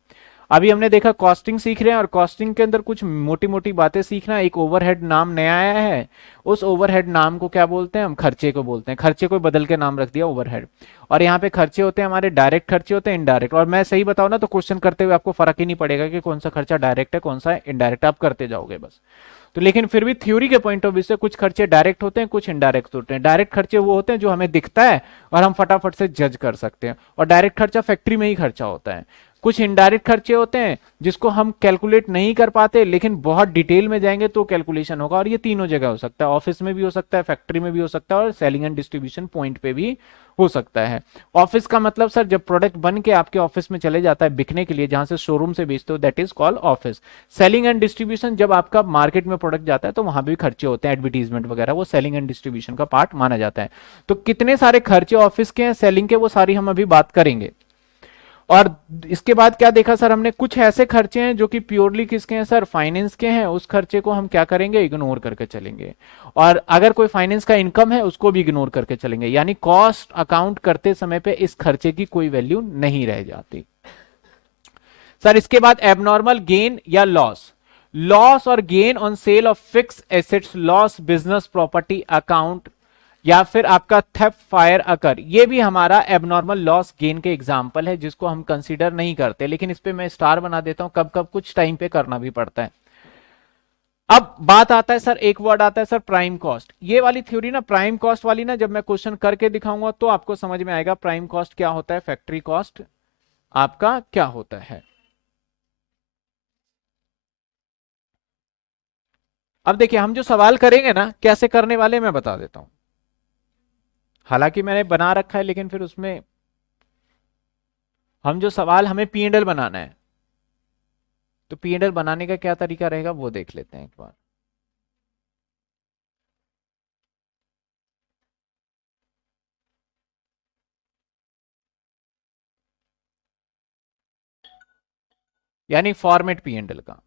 अभी हमने देखा कॉस्टिंग सीख रहे हैं, और कॉस्टिंग के अंदर कुछ मोटी मोटी बातें सीखना। एक ओवरहेड नाम नया आया है, उस ओवरहेड नाम को क्या बोलते हैं? हम खर्चे को बोलते हैं। खर्चे को बदल के नाम रख दिया ओवरहेड। और यहाँ पे खर्चे होते हैं हमारे डायरेक्ट खर्चे होते हैं, इनडायरेक्ट। और मैं सही बताऊं ना तो क्वेश्चन करते हुए आपको फर्क ही नहीं पड़ेगा कि कौन सा खर्चा डायरेक्ट है कौन सा इनडायरेक्ट, आप करते जाओगे बस। तो लेकिन फिर भी थ्योरी के पॉइंट ऑफ व्यू से कुछ खर्चे डायरेक्ट होते हैं, कुछ इनडायरेक्ट होते हैं। डायरेक्ट खर्चे वो होते हैं जो हमें दिखता है और हम फटाफट से जज कर सकते हैं, और डायरेक्ट खर्चा फैक्ट्री में ही खर्चा होता है। कुछ इनडायरेक्ट खर्चे होते हैं जिसको हम कैलकुलेट नहीं कर पाते, लेकिन बहुत डिटेल में जाएंगे तो कैलकुलेशन होगा। और ये तीनों जगह हो सकता है, ऑफिस में भी हो सकता है, फैक्ट्री में भी हो सकता है, और सेलिंग एंड डिस्ट्रीब्यूशन पॉइंट पे भी हो सकता है। ऑफिस का मतलब सर जब प्रोडक्ट बन के आपके ऑफिस में चले जाता है बिकने के लिए, जहां से शोरूम से बेचते हो, that is called office. Selling and distribution जब आपका मार्केट में प्रोडक्ट जाता है तो वहां भी खर्चे होते हैं, एडवर्टीजमेंट वगैरह, वो सेलिंग एंड डिस्ट्रीब्यूशन का पार्ट माना जाता है। तो कितने सारे खर्चे ऑफिस के हैं, सेलिंग के, वो सारी हम अभी बात करेंगे। और इसके बाद क्या देखा सर हमने? कुछ ऐसे खर्चे हैं जो कि प्योरली किसके हैं सर? फाइनेंस के हैं। उस खर्चे को हम क्या करेंगे? इग्नोर करके चलेंगे। और अगर कोई फाइनेंस का इनकम है उसको भी इग्नोर करके चलेंगे। यानी कॉस्ट अकाउंट करते समय पे इस खर्चे की कोई वैल्यू नहीं रह जाती। सर इसके बाद एबनॉर्मल गेन या लॉस, लॉस और gain on sale of fix assets, loss business property account, या फिर आपका थेफ्ट फायर अकर, ये भी हमारा एबनॉर्मल लॉस गेन के एग्जाम्पल है जिसको हम कंसीडर नहीं करते, लेकिन इस पे मैं स्टार बना देता हूं, कब कब कुछ टाइम पे करना भी पड़ता है। अब बात आता है सर, एक वर्ड आता है सर प्राइम कॉस्ट। ये वाली थ्योरी ना, प्राइम कॉस्ट वाली ना, जब मैं क्वेश्चन करके दिखाऊंगा तो आपको समझ में आएगा प्राइम कॉस्ट क्या होता है, फैक्ट्री कॉस्ट आपका क्या होता है। अब देखिए हम जो सवाल करेंगे ना, कैसे करने वाले मैं बता देता हूं। हालांकि मैंने बना रखा है, लेकिन फिर उसमें हम जो सवाल, हमें पी एंड एल बनाना है, तो पी एंड एल बनाने का क्या तरीका रहेगा वो देख लेते हैं एक बार। यानी फॉर्मेट पी एंड एल का।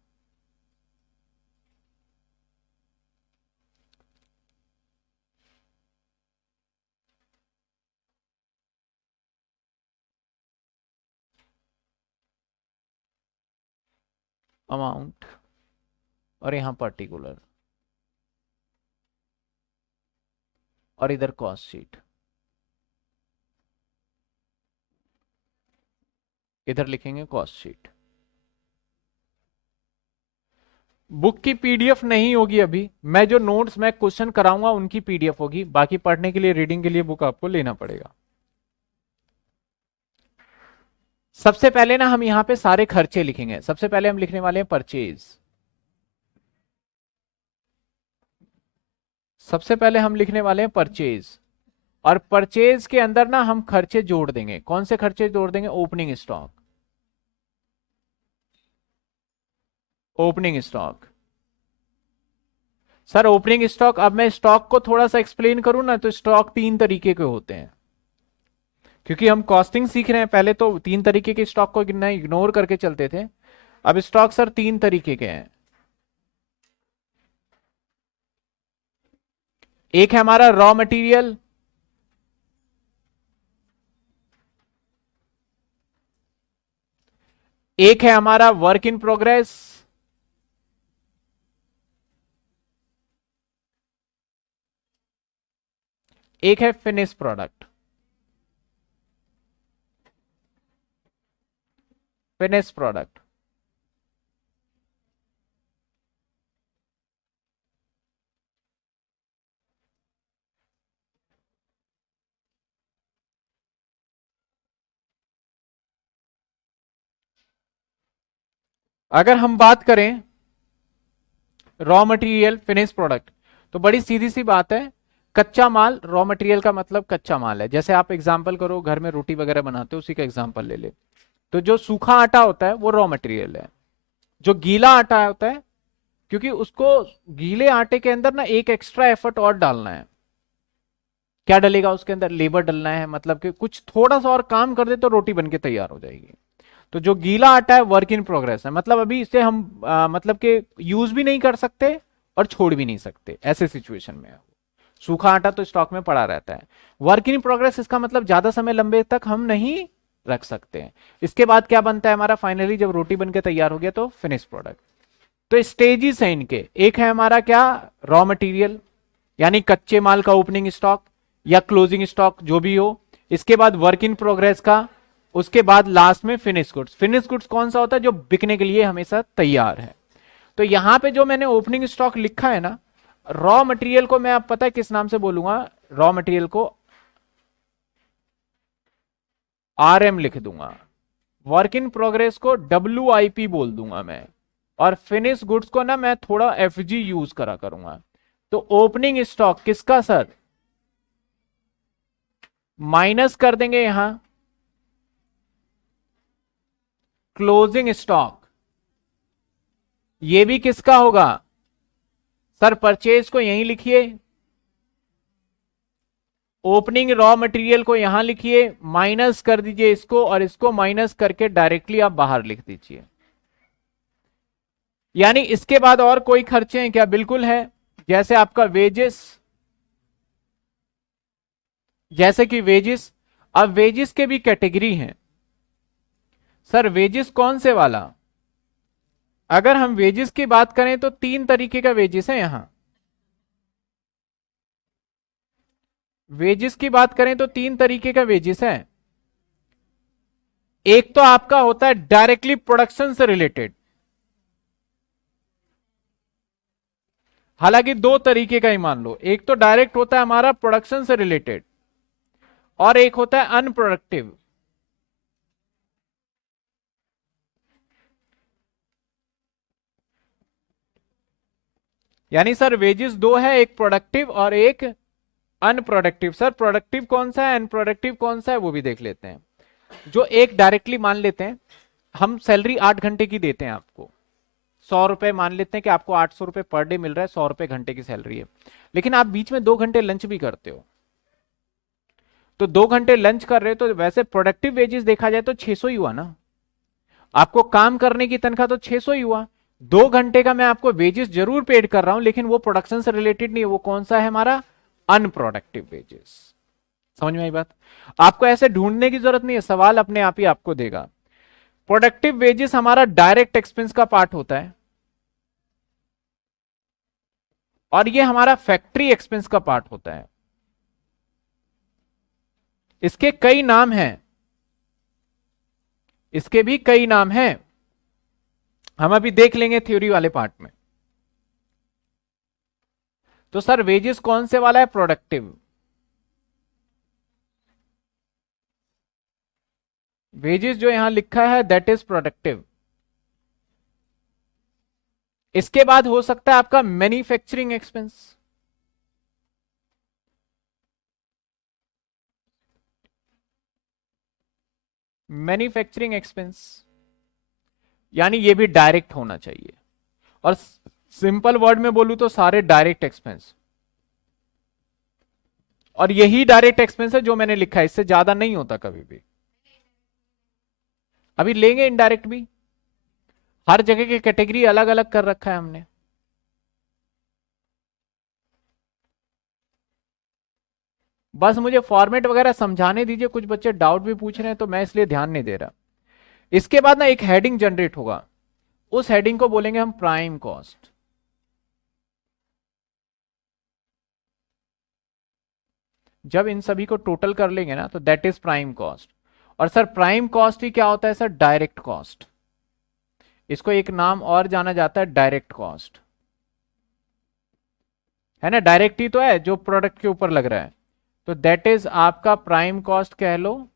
अमाउंट और यहां पर्टिकुलर और इधर कॉस्ट शीट, इधर लिखेंगे कॉस्ट शीट। बुक की पीडीएफ नहीं होगी अभी, मैं जो नोट्स मैं क्वेश्चन कराऊंगा उनकी पीडीएफ होगी, बाकी पढ़ने के लिए रीडिंग के लिए बुक आपको लेना पड़ेगा। सबसे पहले ना हम यहां पे सारे खर्चे लिखेंगे। सबसे पहले हम लिखने वाले हैं परचेज, सबसे पहले हम लिखने वाले हैं परचेज, और परचेज के अंदर ना हम खर्चे जोड़ देंगे। कौन से खर्चे जोड़ देंगे? Opening stock, opening stock. Sir opening stock, अब मैं स्टॉक को थोड़ा सा एक्सप्लेन करूं ना, तो स्टॉक तीन तरीके के होते हैं, क्योंकि हम कॉस्टिंग सीख रहे हैं। पहले तो तीन तरीके के स्टॉक को इग्नोर करके चलते थे, अब स्टॉक सर तीन तरीके के हैं। एक है हमारा रॉ मटेरियल, एक है हमारा वर्क इन प्रोग्रेस, एक है फिनिश प्रोडक्ट। फिनिश प्रोडक्ट, अगर हम बात करें रॉ मटेरियल फिनिश प्रोडक्ट, तो बड़ी सीधी सी बात है, कच्चा माल, रॉ मटेरियल का मतलब कच्चा माल है। जैसे आप एग्जांपल करो, घर में रोटी वगैरह बनाते हो, उसी का एग्जांपल ले ले, तो जो सूखा आटा होता है वो रॉ मटेरियल है। जो गीला आटा होता है, क्योंकि उसको गीले आटे के अंदर ना एक एक्स्ट्रा एफर्ट और डालना है। क्या डलेगा उसके अंदर? लेबर डलना है, मतलब कि कुछ थोड़ा सा और काम कर दे तो रोटी बनके तैयार हो जाएगी। तो जो गीला आटा है वर्क इन प्रोग्रेस है, मतलब अभी इसे हम मतलब कि यूज भी नहीं कर सकते और छोड़ भी नहीं सकते, ऐसे सिचुएशन में। सूखा आटा तो स्टॉक में पड़ा रहता है। वर्क इन प्रोग्रेस, इसका मतलब ज्यादा समय लंबे तक हम नहीं रख सकते हैं। इसके बाद क्या बनता है हमारा? फाइनली जब रोटी बनके तैयार हो गया तो फिनिश प्रोडक्ट। तो स्टेजेस है इनके, एक है हमारा क्या, रॉ मटेरियल, यानी कच्चे माल का ओपनिंग स्टॉक या क्लोजिंग स्टॉक जो भी हो। इसके बाद वर्क इन प्रोग्रेस का, उसके बाद लास्ट में फिनिश गुड्स। फिनिश गुड्स कौन सा होता है? जो बिकने के लिए हमेशा तैयार है। तो यहां पे जो मैंने ओपनिंग स्टॉक लिखा है ना, रॉ मटेरियल को मैं अब पता है किस नाम से बोलूंगा? रॉ मटेरियल को RM लिख दूंगा, वर्क इन प्रोग्रेस को WIP बोल दूंगा मैं, और फिनिश गुड्स को ना मैं थोड़ा FG यूज करा करूंगा। तो ओपनिंग स्टॉक किसका सर? माइनस कर देंगे यहां क्लोजिंग स्टॉक, ये भी किसका होगा सर? परचेज को यहीं लिखिए, ओपनिंग रॉ मटेरियल को यहां लिखिए, माइनस कर दीजिए इसको, और इसको माइनस करके डायरेक्टली आप बाहर लिख दीजिए। यानी इसके बाद और कोई खर्चे हैं क्या? बिल्कुल है। जैसे आपका वेजेस, जैसे कि वेजेस, अब वेजेस के भी कैटेगरी हैं। सर वेजेस कौन से वाला? अगर हम वेजेस की बात करें तो तीन तरीके का वेजेस है यहां। वेजेस की बात करें तो तीन तरीके का वेजेस है। एक तो आपका होता है डायरेक्टली प्रोडक्शन से रिलेटेड, हालांकि दो तरीके का ही मान लो, एक तो डायरेक्ट होता है हमारा प्रोडक्शन से रिलेटेड और एक होता है अनप्रोडक्टिव। यानी सर वेजेस दो है, एक प्रोडक्टिव और एक अनप्रोडक्टिव। सर प्रोडक्टिव कौन सा है, अनप्रोडक्टिव कौन सा है, वो भी देख लेते हैं। जो एक डायरेक्टली मान लेते हैं, हम सैलरी 8 घंटे की देते हैं आपको, 100 रुपए मान लेते हैं कि आपको 800 रुपए पर डे मिल रहा है, 100 रुपए घंटे की सैलरी है। लेकिन आप बीच में 2 घंटे लंच भी करते हो, तो 2 घंटे लंच कर रहे हो तो वैसे प्रोडक्टिव वेजेस देखा जाए तो 600 ही हुआ ना। आपको काम करने की तनख्वाह तो 600 ही हुआ। 2 घंटे का मैं आपको वेजेस जरूर पेड कर रहा हूं, लेकिन वो प्रोडक्शन से रिलेटेड नहीं है। वो कौन सा है हमारा? Unproductive wages. समझ में आई बात? आपको ऐसे ढूंढने की जरूरत नहीं है, सवाल अपने आप ही आपको देगा। प्रोडक्टिव वेजेस हमारा डायरेक्ट एक्सपेंस का पार्ट होता है और ये हमारा फैक्ट्री एक्सपेंस का पार्ट होता है। इसके कई नाम हैं, इसके भी कई नाम हैं, हम अभी देख लेंगे थ्योरी वाले पार्ट में। तो सर वेजेस कौन से वाला है? प्रोडक्टिव। वेजेस जो यहां लिखा है दैट इज प्रोडक्टिव। इसके बाद हो सकता है आपका मैन्युफैक्चरिंग एक्सपेंस। मैन्युफैक्चरिंग एक्सपेंस यानी ये भी डायरेक्ट होना चाहिए, और सिंपल वर्ड में बोलूं तो सारे डायरेक्ट एक्सपेंस। और यही डायरेक्ट एक्सपेंस है जो मैंने लिखा है, इससे ज्यादा नहीं होता कभी भी। अभी लेंगे इनडायरेक्ट भी, हर जगह की कैटेगरी अलग अलग कर रखा है हमने। बस मुझे फॉर्मेट वगैरह समझाने दीजिए, कुछ बच्चे डाउट भी पूछ रहे हैं तो मैं इसलिए ध्यान नहीं दे रहा। इसके बाद ना एक हेडिंग जनरेट होगा, उस हेडिंग को बोलेंगे हम प्राइम कॉस्ट। जब इन सभी को टोटल कर लेंगे ना तो दैट इज प्राइम कॉस्ट। और सर प्राइम कॉस्ट ही क्या होता है सर? Direct cost. इसको एक नाम और जाना जाता है डायरेक्ट कॉस्ट, है ना? डायरेक्ट ही तो है जो प्रोडक्ट के ऊपर लग रहा है, तो दैट इज आपका प्राइम कॉस्ट कह लो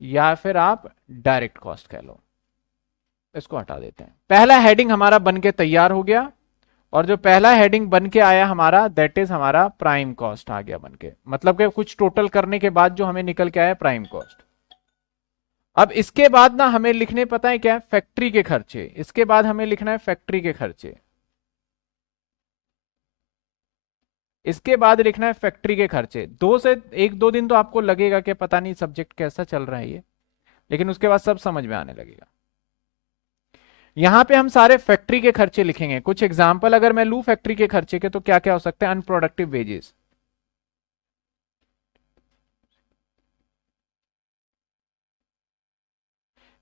या फिर आप डायरेक्ट कॉस्ट कह लो। इसको हटा देते हैं। पहला हेडिंग हमारा बन के तैयार हो गया, और जो पहला हेडिंग बन के आया हमारा दैट इज हमारा प्राइम कॉस्ट आ गया बन के, मतलब कि कुछ टोटल करने के बाद जो हमें निकल के आया प्राइम कॉस्ट। अब इसके बाद ना हमें लिखने पता है क्या? फैक्ट्री के खर्चे। इसके बाद हमें लिखना है फैक्ट्री के खर्चे। इसके बाद लिखना है फैक्ट्री के खर्चे। 1-2 दिन तो आपको लगेगा कि पता नहीं सब्जेक्ट कैसा चल रहा है ये, लेकिन उसके बाद सब समझ में आने लगेगा। यहां पे हम सारे फैक्ट्री के खर्चे लिखेंगे। कुछ एग्जांपल अगर मैं लू फैक्ट्री के खर्चे के, तो क्या क्या हो सकते हैं? अनप्रोडक्टिव वेजेस,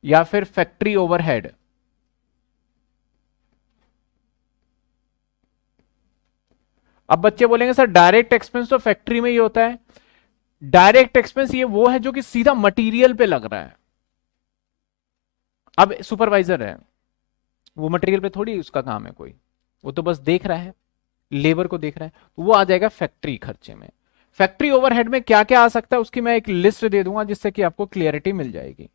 या फिर फैक्ट्री ओवरहेड। अब बच्चे बोलेंगे सर डायरेक्ट एक्सपेंस तो फैक्ट्री में ही होता है। डायरेक्ट एक्सपेंस ये वो है जो कि सीधा मटेरियल पे लग रहा है। अब सुपरवाइजर है, वो मटेरियल पे थोड़ी उसका काम है कोई, वो तो बस देख रहा है, लेबर को देख रहा है, तो वो आ जाएगा फैक्ट्री खर्चे में। फैक्ट्री ओवरहेड में क्या क्या आ सकता है उसकी मैं एक लिस्ट दे दूंगा, जिससे कि आपको क्लियरिटी मिल जाएगी।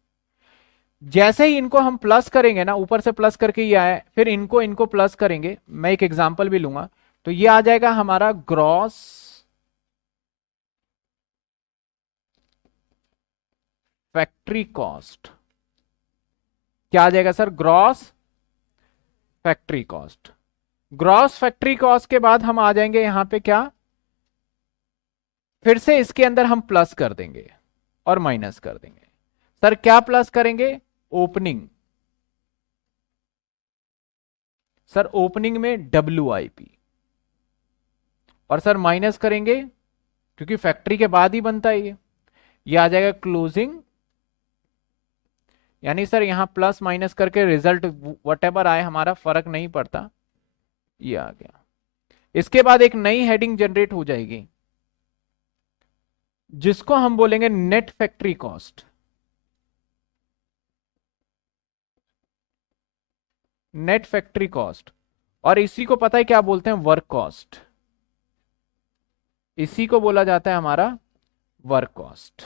जैसे ही इनको हम प्लस करेंगे ना, ऊपर से प्लस करके ये आया, फिर इनको इनको प्लस करेंगे, मैं एक एग्जांपल भी लूंगा, तो ये आ जाएगा हमारा ग्रॉस फैक्ट्री कॉस्ट। क्या आ जाएगा sir? Gross factory cost. Gross factory cost के बाद हम आ जाएंगे यहां पे क्या? फिर से इसके अंदर हम प्लस कर देंगे और माइनस कर देंगे। सर क्या प्लस करेंगे? ओपनिंग। सर ओपनिंग में WIP। और सर माइनस करेंगे, क्योंकि फैक्ट्री के बाद ही बनता है ये आ जाएगा क्लोजिंग यानी सर यहाँ प्लस माइनस करके रिजल्ट वटेवर आए हमारा फर्क नहीं पड़ता, ये आ गया। इसके बाद एक नई हेडिंग जनरेट हो जाएगी जिसको हम बोलेंगे net factory cost. Net factory cost, और इसी को पता है क्या बोलते हैं, वर्क कॉस्ट। इसी को बोला जाता है हमारा वर्क कॉस्ट।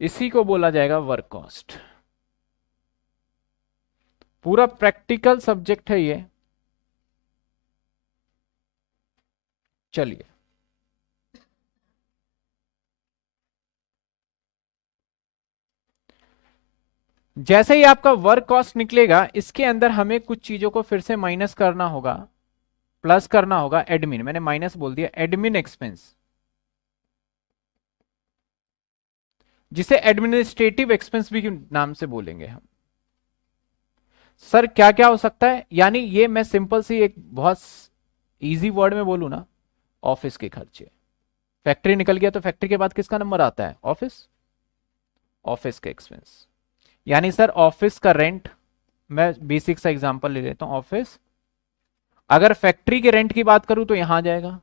इसी को बोला जाएगा वर्क कॉस्ट। पूरा प्रैक्टिकल सब्जेक्ट है ये। चलिए, जैसे ही आपका वर्क कॉस्ट निकलेगा, इसके अंदर हमें कुछ चीजों को फिर से माइनस करना होगा, प्लस करना होगा। एडमिन, मैंने माइनस बोल दिया, एडमिन एक्सपेंस, जिसे एडमिनिस्ट्रेटिव एक्सपेंस भी नाम से बोलेंगे हम। सर क्या क्या हो सकता है, यानी ये मैं सिंपल सी एक बहुत इजी वर्ड में बोलूं ना, ऑफिस के खर्चे। फैक्ट्री निकल गया तो फैक्ट्री के बाद किसका नंबर आता है, ऑफिस। ऑफिस के एक्सपेंस, यानी सर ऑफिस का रेंट, मैं बेसिक सा एग्जांपल ले लेता हूं, ऑफिस। अगर फैक्ट्री के रेंट की बात करूं तो यहां आ जाएगा,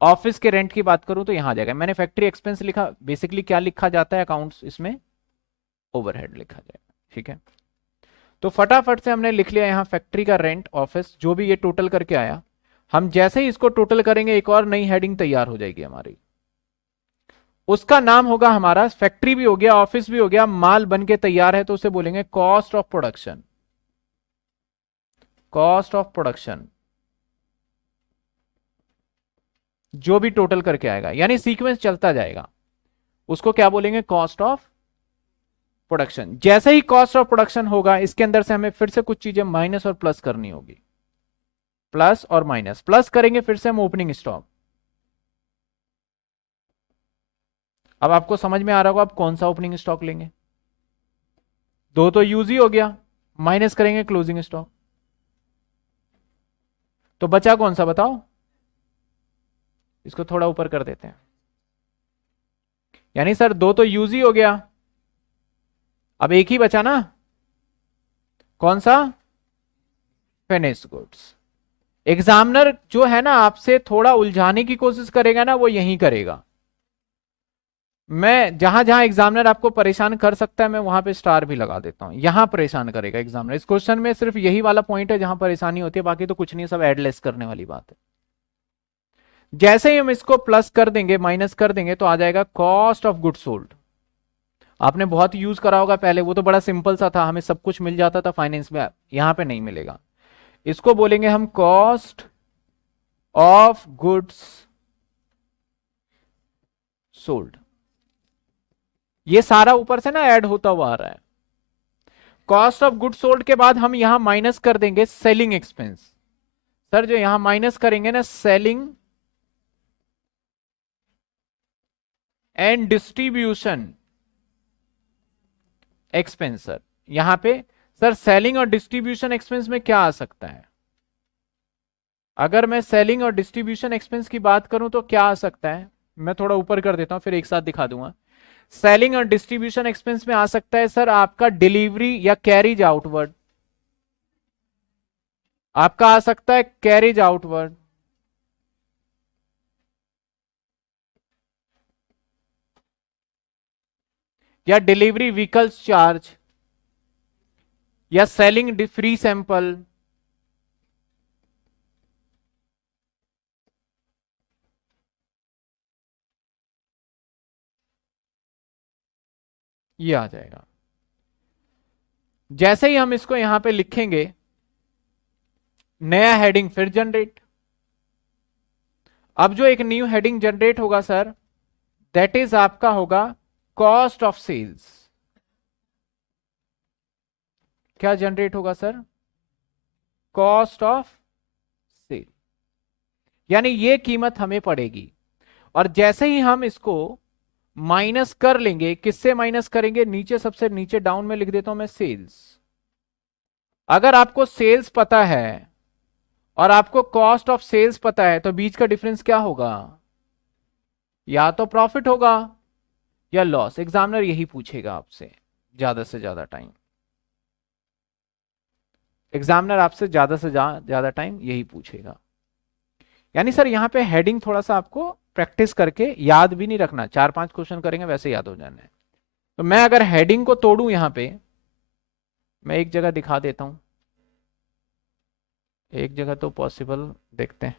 ऑफिस के रेंट की बात करूं तो यहां आ जाएगा। मैंने फैक्ट्री एक्सपेंस लिखा, बेसिकली क्या लिखा जाता है अकाउंट्स, इसमें ओवरहेड लिखा जाएगा, ठीक है। तो फटाफट से हमने लिख लिया यहाँ फैक्ट्री का रेंट, ऑफिस, जो भी ये टोटल करके आया। हम जैसे ही इसको टोटल करेंगे, एक और नई हेडिंग तैयार हो जाएगी हमारी, उसका नाम होगा हमारा, फैक्ट्री भी हो गया, ऑफिस भी हो गया, माल बन के तैयार है तो उसे बोलेंगे cost of production. Cost of production, जो भी टोटल करके आएगा, यानी सीक्वेंस चलता जाएगा, उसको क्या बोलेंगे, कॉस्ट ऑफ प्रोडक्शन। जैसे ही कॉस्ट ऑफ प्रोडक्शन होगा, इसके अंदर से हमें फिर से कुछ चीजें माइनस और प्लस करनी होगी। प्लस और माइनस, प्लस करेंगे फिर से हम ओपनिंग स्टॉक। अब आपको समझ में आ रहा होगा आप कौन सा ओपनिंग स्टॉक लेंगे। दो तो यूज ही हो गया, माइनस करेंगे क्लोजिंग स्टॉक, तो बचा कौन सा बताओ। इसको थोड़ा ऊपर कर देते हैं, यानी सर दो तो यूज ही हो गया, अब एक ही बचा ना, कौन सा, फिनिश गुड्स। एग्जामिनर जो है ना आपसे थोड़ा उलझाने की कोशिश करेगा ना, वो यही करेगा। मैं जहां जहां एग्जामिनर आपको परेशान कर सकता है, मैं वहां पे स्टार भी लगा देता हूं, यहां परेशान करेगा एग्जामिनर। इस क्वेश्चन में सिर्फ यही वाला पॉइंट है जहां परेशानी होती है, बाकी तो कुछ नहीं, सब एडलेस करने वाली बात है। जैसे ही हम इसको प्लस कर देंगे, माइनस कर देंगे, तो आ जाएगा कॉस्ट ऑफ गुड सोल्ड। आपने बहुत यूज करा होगा पहले, वो तो बड़ा सिंपल सा था, हमें सब कुछ मिल जाता था फाइनेंस में, यहां पे नहीं मिलेगा। इसको बोलेंगे हम कॉस्ट ऑफ गुड्स सोल्ड। ये सारा ऊपर से ना ऐड होता हुआ आ रहा है। कॉस्ट ऑफ गुड सोल्ड के बाद हम यहां माइनस कर देंगे सेलिंग एक्सपेंस। सर जो यहां माइनस करेंगे ना, selling and distribution expense. Sir यहां पे सर सेलिंग और डिस्ट्रीब्यूशन एक्सपेंस में क्या आ सकता है, अगर मैं सेलिंग और डिस्ट्रीब्यूशन एक्सपेंस की बात करूं तो क्या आ सकता है, मैं थोड़ा ऊपर कर देता हूं फिर एक साथ दिखा दूंगा। सेलिंग और डिस्ट्रीब्यूशन एक्सपेंस में आ सकता है सर आपका डिलीवरी या कैरिज आउटवर्ड, आपका आ सकता है कैरिज आउटवर्ड, या डिलीवरी व्हीकल्स चार्ज, या सेलिंग फ्री सैंपल, ये आ जाएगा। जैसे ही हम इसको यहां पे लिखेंगे, नया हेडिंग फिर जनरेट। अब जो एक न्यू हेडिंग जनरेट होगा सर, दैट इज आपका होगा कॉस्ट ऑफ सेल्स। क्या जनरेट होगा सर, कॉस्ट ऑफ सेल, यानी ये कीमत हमें पड़ेगी। और जैसे ही हम इसको माइनस कर लेंगे, किससे माइनस करेंगे, नीचे सबसे नीचे डाउन में लिख देता हूं मैं सेल्स। अगर आपको सेल्स पता है और आपको कॉस्ट ऑफ सेल्स पता है तो बीच का डिफरेंस क्या होगा, या तो प्रॉफिट होगा या लॉस। एग्जामिनर यही पूछेगा आपसे ज्यादा से ज्यादा टाइम, एग्जामिनर आपसे ज्यादा से ज्यादा टाइम यही पूछेगा। यानी सर यहाँ पे हेडिंग थोड़ा सा आपको प्रैक्टिस करके याद भी नहीं रखना, 4-5 क्वेश्चन करेंगे वैसे याद हो जाना है। तो मैं अगर हेडिंग को तोड़ूं यहाँ पे, मैं एक जगह दिखा देता हूं, एक जगह तो पॉसिबल देखते हैं।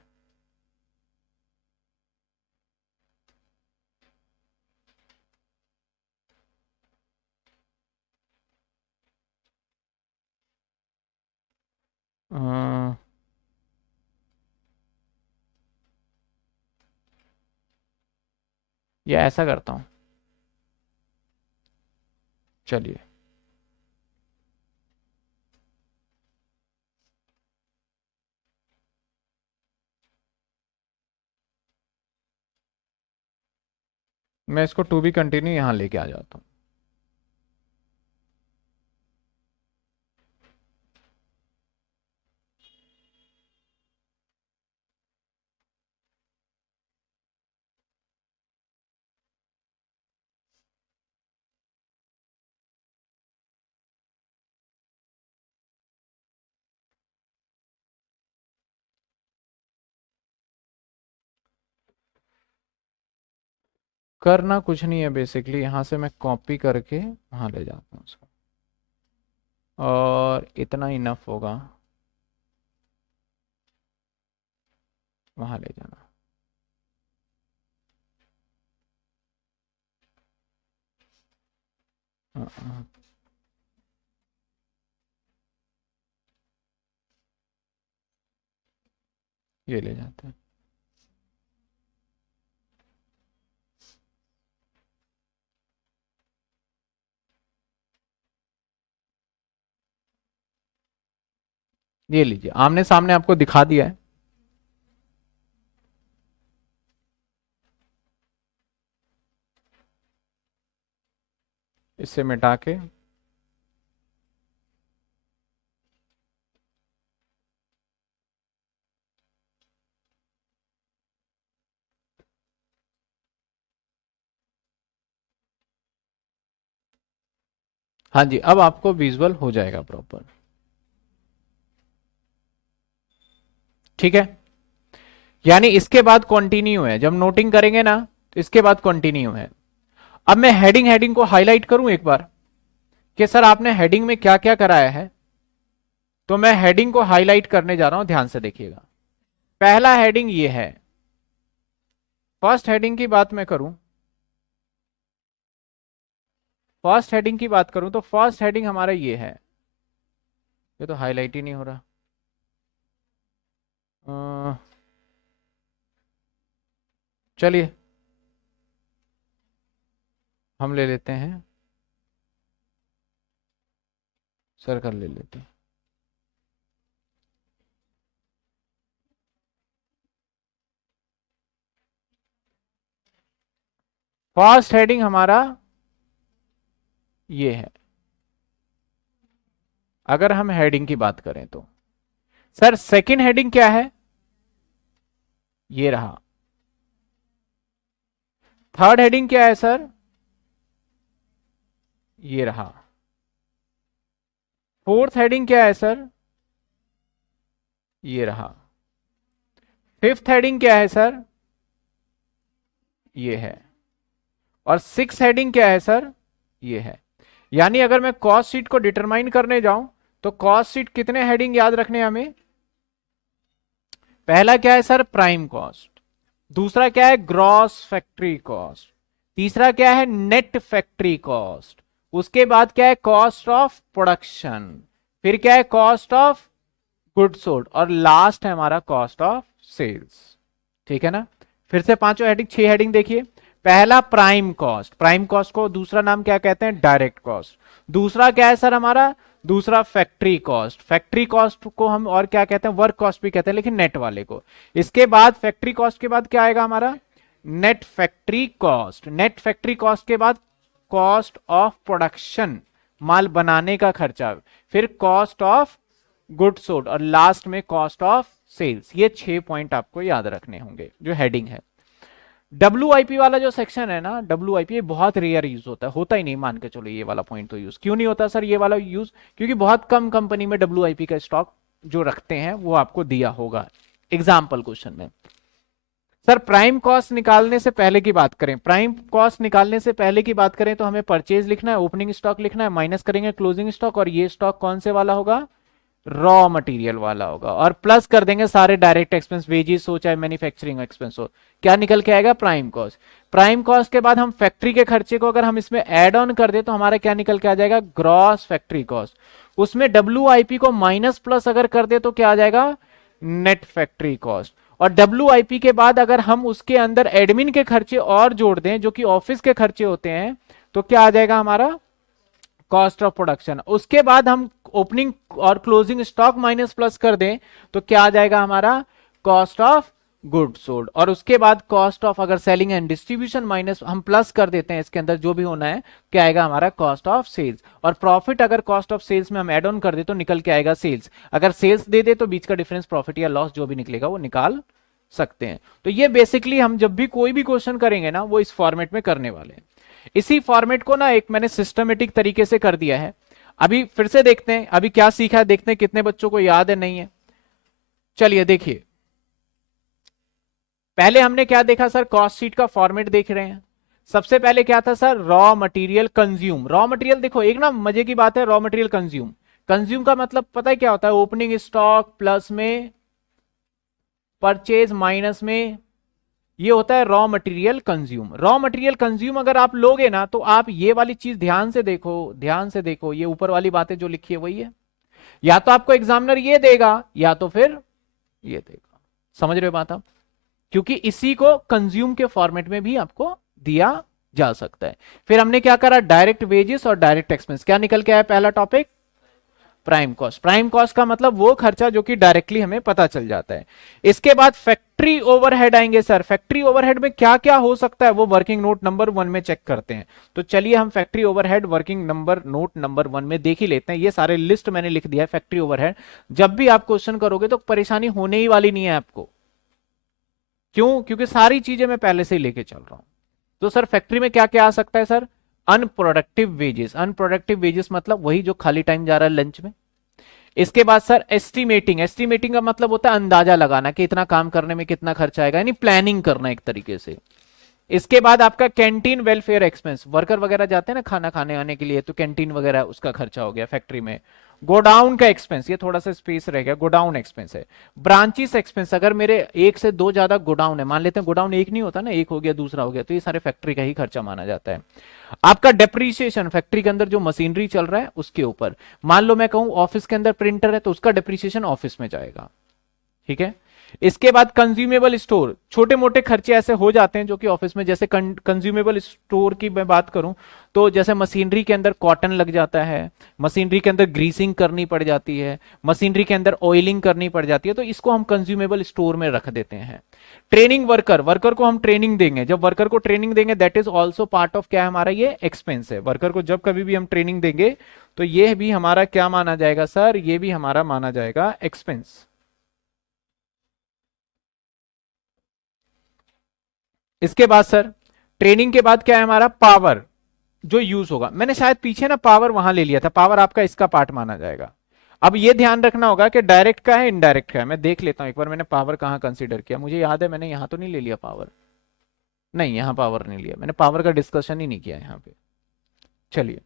अ, या ऐसा करता हूं, चलिए मैं इसको टू बी कंटिन्यू यहां लेके आ जाता हूं। करना कुछ नहीं है बेसिकली, यहां से मैं कॉपी करके वहां ले जाता हूं उसको, और इतना इनफ होगा, वहां ले जाना। हाँ, हाँ, ये ले जाते हैं। ये लीजिए, आमने सामने आपको दिखा दिया है। इससे मिटा के हाँ जी, अब आपको विजुअल हो जाएगा प्रॉपर। ठीक है, यानी इसके बाद कंटिन्यू है, जब नोटिंग करेंगे ना तो इसके बाद कंटिन्यू है। अब मैं हेडिंग हेडिंग को हाईलाइट करूं एक बार कि सर आपने हेडिंग में क्या क्या कराया है, तो मैं हेडिंग को हाईलाइट करने जा रहा हूं, ध्यान से देखिएगा। पहला हेडिंग ये है, फर्स्ट हेडिंग की बात मैं करूं, फर्स्ट हेडिंग की बात करूं तो फर्स्ट हेडिंग हमारा ये है, ये तो हाईलाइट ही नहीं हो रहा। चलिए हम ले लेते हैं, सर्कल ले लेते हैं। फर्स्ट हेडिंग हमारा ये है, अगर हम हेडिंग की बात करें तो। सर सेकंड हेडिंग क्या है, ये रहा। थर्ड हेडिंग क्या है सर, ये रहा। फोर्थ हेडिंग क्या है सर, ये रहा। फिफ्थ हेडिंग क्या है सर, ये है। और सिक्स हेडिंग क्या है सर, ये है। यानी अगर मैं कॉस्ट शीट को डिटरमाइन करने जाऊं तो कॉस्ट शीट कितने हेडिंग याद रखने हैं हमें, पहला क्या है सर प्राइम कॉस्ट, दूसरा क्या है ग्रॉस फैक्ट्री कॉस्ट, तीसरा क्या है नेट फैक्ट्री कॉस्ट, उसके बाद क्या है कॉस्ट ऑफ प्रोडक्शन, फिर क्या है कॉस्ट ऑफ गुड सोल्ड, और लास्ट है हमारा कॉस्ट ऑफ सेल्स। ठीक है ना, फिर से पांचों हेडिंग, 6 हेडिंग देखिए। पहला प्राइम कॉस्ट, प्राइम कॉस्ट को दूसरा नाम क्या कहते हैं, डायरेक्ट कॉस्ट। दूसरा क्या है सर हमारा, दूसरा फैक्ट्री कॉस्ट, फैक्ट्री कॉस्ट को हम और क्या कहते हैं, वर्क कॉस्ट भी कहते हैं लेकिन नेट वाले को। इसके बाद फैक्ट्री कॉस्ट के बाद क्या आएगा हमारा, net factory cost, net factory cost के बाद कॉस्ट ऑफ प्रोडक्शन, माल बनाने का खर्चा, फिर कॉस्ट ऑफ गुड्स सोल्ड और लास्ट में कॉस्ट ऑफ सेल्स। ये 6 पॉइंट आपको याद रखने होंगे जो हेडिंग है। WIP वाला जो सेक्शन है ना, WIP ये बहुत रेयर यूज होता ही नहीं, मान के चलो ये वाला पॉइंट तो यूज क्यों नहीं होता सर ये वाला यूज, क्योंकि बहुत कम कंपनी में WIP का स्टॉक जो रखते हैं वो आपको दिया होगा एग्जाम्पल क्वेश्चन में। सर प्राइम कॉस्ट निकालने से पहले की बात करें, प्राइम कॉस्ट निकालने से पहले की बात करें तो हमें परचेज लिखना है, ओपनिंग स्टॉक लिखना है, माइनस करेंगे क्लोजिंग स्टॉक, और ये स्टॉक कौन से वाला होगा, रॉ मटेरियल वाला होगा, और प्लस कर देंगे सारे डायरेक्ट एक्सपेंस, वेजेस हो चाहे मैन्युफैक्चरिंग एक्सपेंस हो, क्या निकल के आएगा, प्राइम कॉस्ट। प्राइम कॉस्ट के बाद हम फैक्ट्री के खर्चे को अगर हम इसमें ऐड ऑन कर दे तो हमारा क्या निकल के आ जाएगा, ग्रॉस फैक्ट्री कॉस्ट। उसमें WIP को माइनस प्लस अगर कर दे तो क्या आ जाएगा, नेट फैक्ट्री कॉस्ट। और WIP के बाद अगर हम उसके अंदर एडमिन के खर्चे और जोड़ दें जो कि ऑफिस के खर्चे होते हैं तो क्या आ जाएगा हमारा, कॉस्ट ऑफ प्रोडक्शन। उसके बाद हम ओपनिंग और क्लोजिंग स्टॉक माइनस प्लस कर दें तो क्या आ जाएगा हमारा, कॉस्ट ऑफ गुड सोल्ड। और उसके बाद कॉस्ट ऑफ अगर सेलिंग एंड डिस्ट्रीब्यूशन माइनस हम प्लस कर देते हैं इसके अंदर जो भी होना है, क्या आएगा हमारा, कॉस्ट ऑफ सेल्स। और प्रॉफिट अगर कॉस्ट ऑफ सेल्स में हम ऐड ऑन कर दे तो निकल के आएगा सेल्स, अगर सेल्स दे दे तो बीच का डिफरेंस प्रॉफिट या लॉस जो भी निकलेगा वो निकाल सकते हैं। तो ये बेसिकली हम जब भी कोई भी क्वेश्चन करेंगे ना वो इस फॉर्मेट में करने वाले हैं। इसी फॉर्मेट को ना एक मैंने सिस्टमेटिक तरीके से कर दिया है। अभी फिर से देखते हैं अभी क्या सीखा है, देखते हैं कितने बच्चों को याद है नहीं है। चलिए देखिए, पहले हमने क्या देखा सर, कॉस्ट शीट का फॉर्मेट देख रहे हैं। सबसे पहले क्या था sir, raw material consume. Raw material देखो एक ना मजे की बात है, रॉ मटेरियल कंज्यूम, कंज्यूम का मतलब पता है क्या होता है, ओपनिंग स्टॉक प्लस में परचेज माइनस में, ये होता है raw material consume. Raw material consume अगर आप लोगे ना तो आप ये वाली चीज ध्यान से देखो, ध्यान से देखो, ये ऊपर वाली बातें जो लिखी है वही है, या तो आपको एग्जामिनर ये देगा या तो फिर ये देगा, समझ रहे हो बात आप, क्योंकि इसी को कंज्यूम के फॉर्मेट में भी आपको दिया जा सकता है। फिर हमने क्या करा, डायरेक्ट वेजेस और डायरेक्ट एक्सपेंस, क्या निकल के आया पहला topic, prime cost. Prime cost का मतलब वो खर्चा जो कि डायरेक्टली हमें पता चल जाता है। इसके बाद फैक्ट्री ओवरहेड आएंगे सर। फैक्ट्री ओवरहेड में क्या क्या हो सकता है वो वर्किंग नोट नंबर 1 में चेक करते हैं। तो चलिए हम factory overhead working note number 1 में देख ही लेते हैं। ये सारे लिस्ट मैंने लिख दिया है फैक्ट्री ओवरहेड। जब भी आप क्वेश्चन करोगे तो परेशानी होने ही वाली नहीं है आपको, क्यों, क्योंकि सारी चीजें मैं पहले से ही लेके चल रहा हूं। तो सर फैक्ट्री में क्या क्या आ सकता है sir, unproductive wages. Unproductive wages मतलब वही जो खाली टाइम जा रहा है लंच में। इसके बाद सर एस्टिमेटिंग। एस्टिमेटिंग का मतलब होता है अंदाजा लगाना कि इतना काम करने में कितना खर्चा आएगा, यानी प्लानिंग करना एक तरीके से। इसके बाद आपका कैंटीन वेलफेयर एक्सपेंस, वर्कर वगैरह जाते हैं ना खाना खाने आने के लिए, तो कैंटीन वगैरह उसका खर्चा हो गया फैक्ट्री में। गोडाउन का एक्सपेंस, ये थोड़ा सा स्पेस रह गया, गोडाउन एक्सपेंस है। ब्रांचेस एक्सपेंस, अगर मेरे एक से दो ज्यादा गोडाउन है, मान लेते हैं गोडाउन एक नहीं होता ना, एक हो गया दूसरा हो गया, तो ये सारे फैक्ट्री का ही खर्चा माना जाता है। आपका डेप्रीसिएशन, फैक्ट्री के अंदर जो मशीनरी चल रहा है उसके ऊपर, मान लो मैं कहूं ऑफिस के अंदर प्रिंटर है तो उसका डेप्रीसिएशन ऑफिस में जाएगा, ठीक है। इसके बाद कंज्यूमेबल स्टोर, छोटे मोटे खर्चे ऐसे हो जाते हैं जो कि ऑफिस में, जैसे कंज्यूमेबल स्टोर की मैं बात करूं तो जैसे मशीनरी के अंदर कॉटन लग जाता है, मशीनरी के अंदर ग्रीसिंग करनी पड़ जाती है, मशीनरी के अंदर ऑयलिंग करनी पड़ जाती है, तो इसको हम कंज्यूमेबल स्टोर में रख देते हैं। ट्रेनिंग वर्कर, वर्कर को हम ट्रेनिंग देंगे, जब वर्कर को ट्रेनिंग देंगे that is also part of क्या है हमारा, ये एक्सपेंस है। वर्कर को जब कभी भी हम ट्रेनिंग देंगे तो ये भी हमारा क्या माना जाएगा सर, ये भी हमारा माना जाएगा एक्सपेंस। इसके बाद सर ट्रेनिंग के बाद क्या है हमारा, पावर जो यूज होगा। मैंने शायद पीछे ना पावर वहां ले लिया था, पावर आपका इसका पार्ट माना जाएगा। अब ये ध्यान रखना होगा कि डायरेक्ट का है इनडायरेक्ट का है। मैं देख लेता हूं एक बार मैंने पावर कहां कंसीडर किया, मुझे याद है मैंने यहां तो नहीं ले लिया पावर, नहीं यहां पावर नहीं लिया मैंने, पावर का डिस्कशन ही नहीं किया यहां पे। चलिए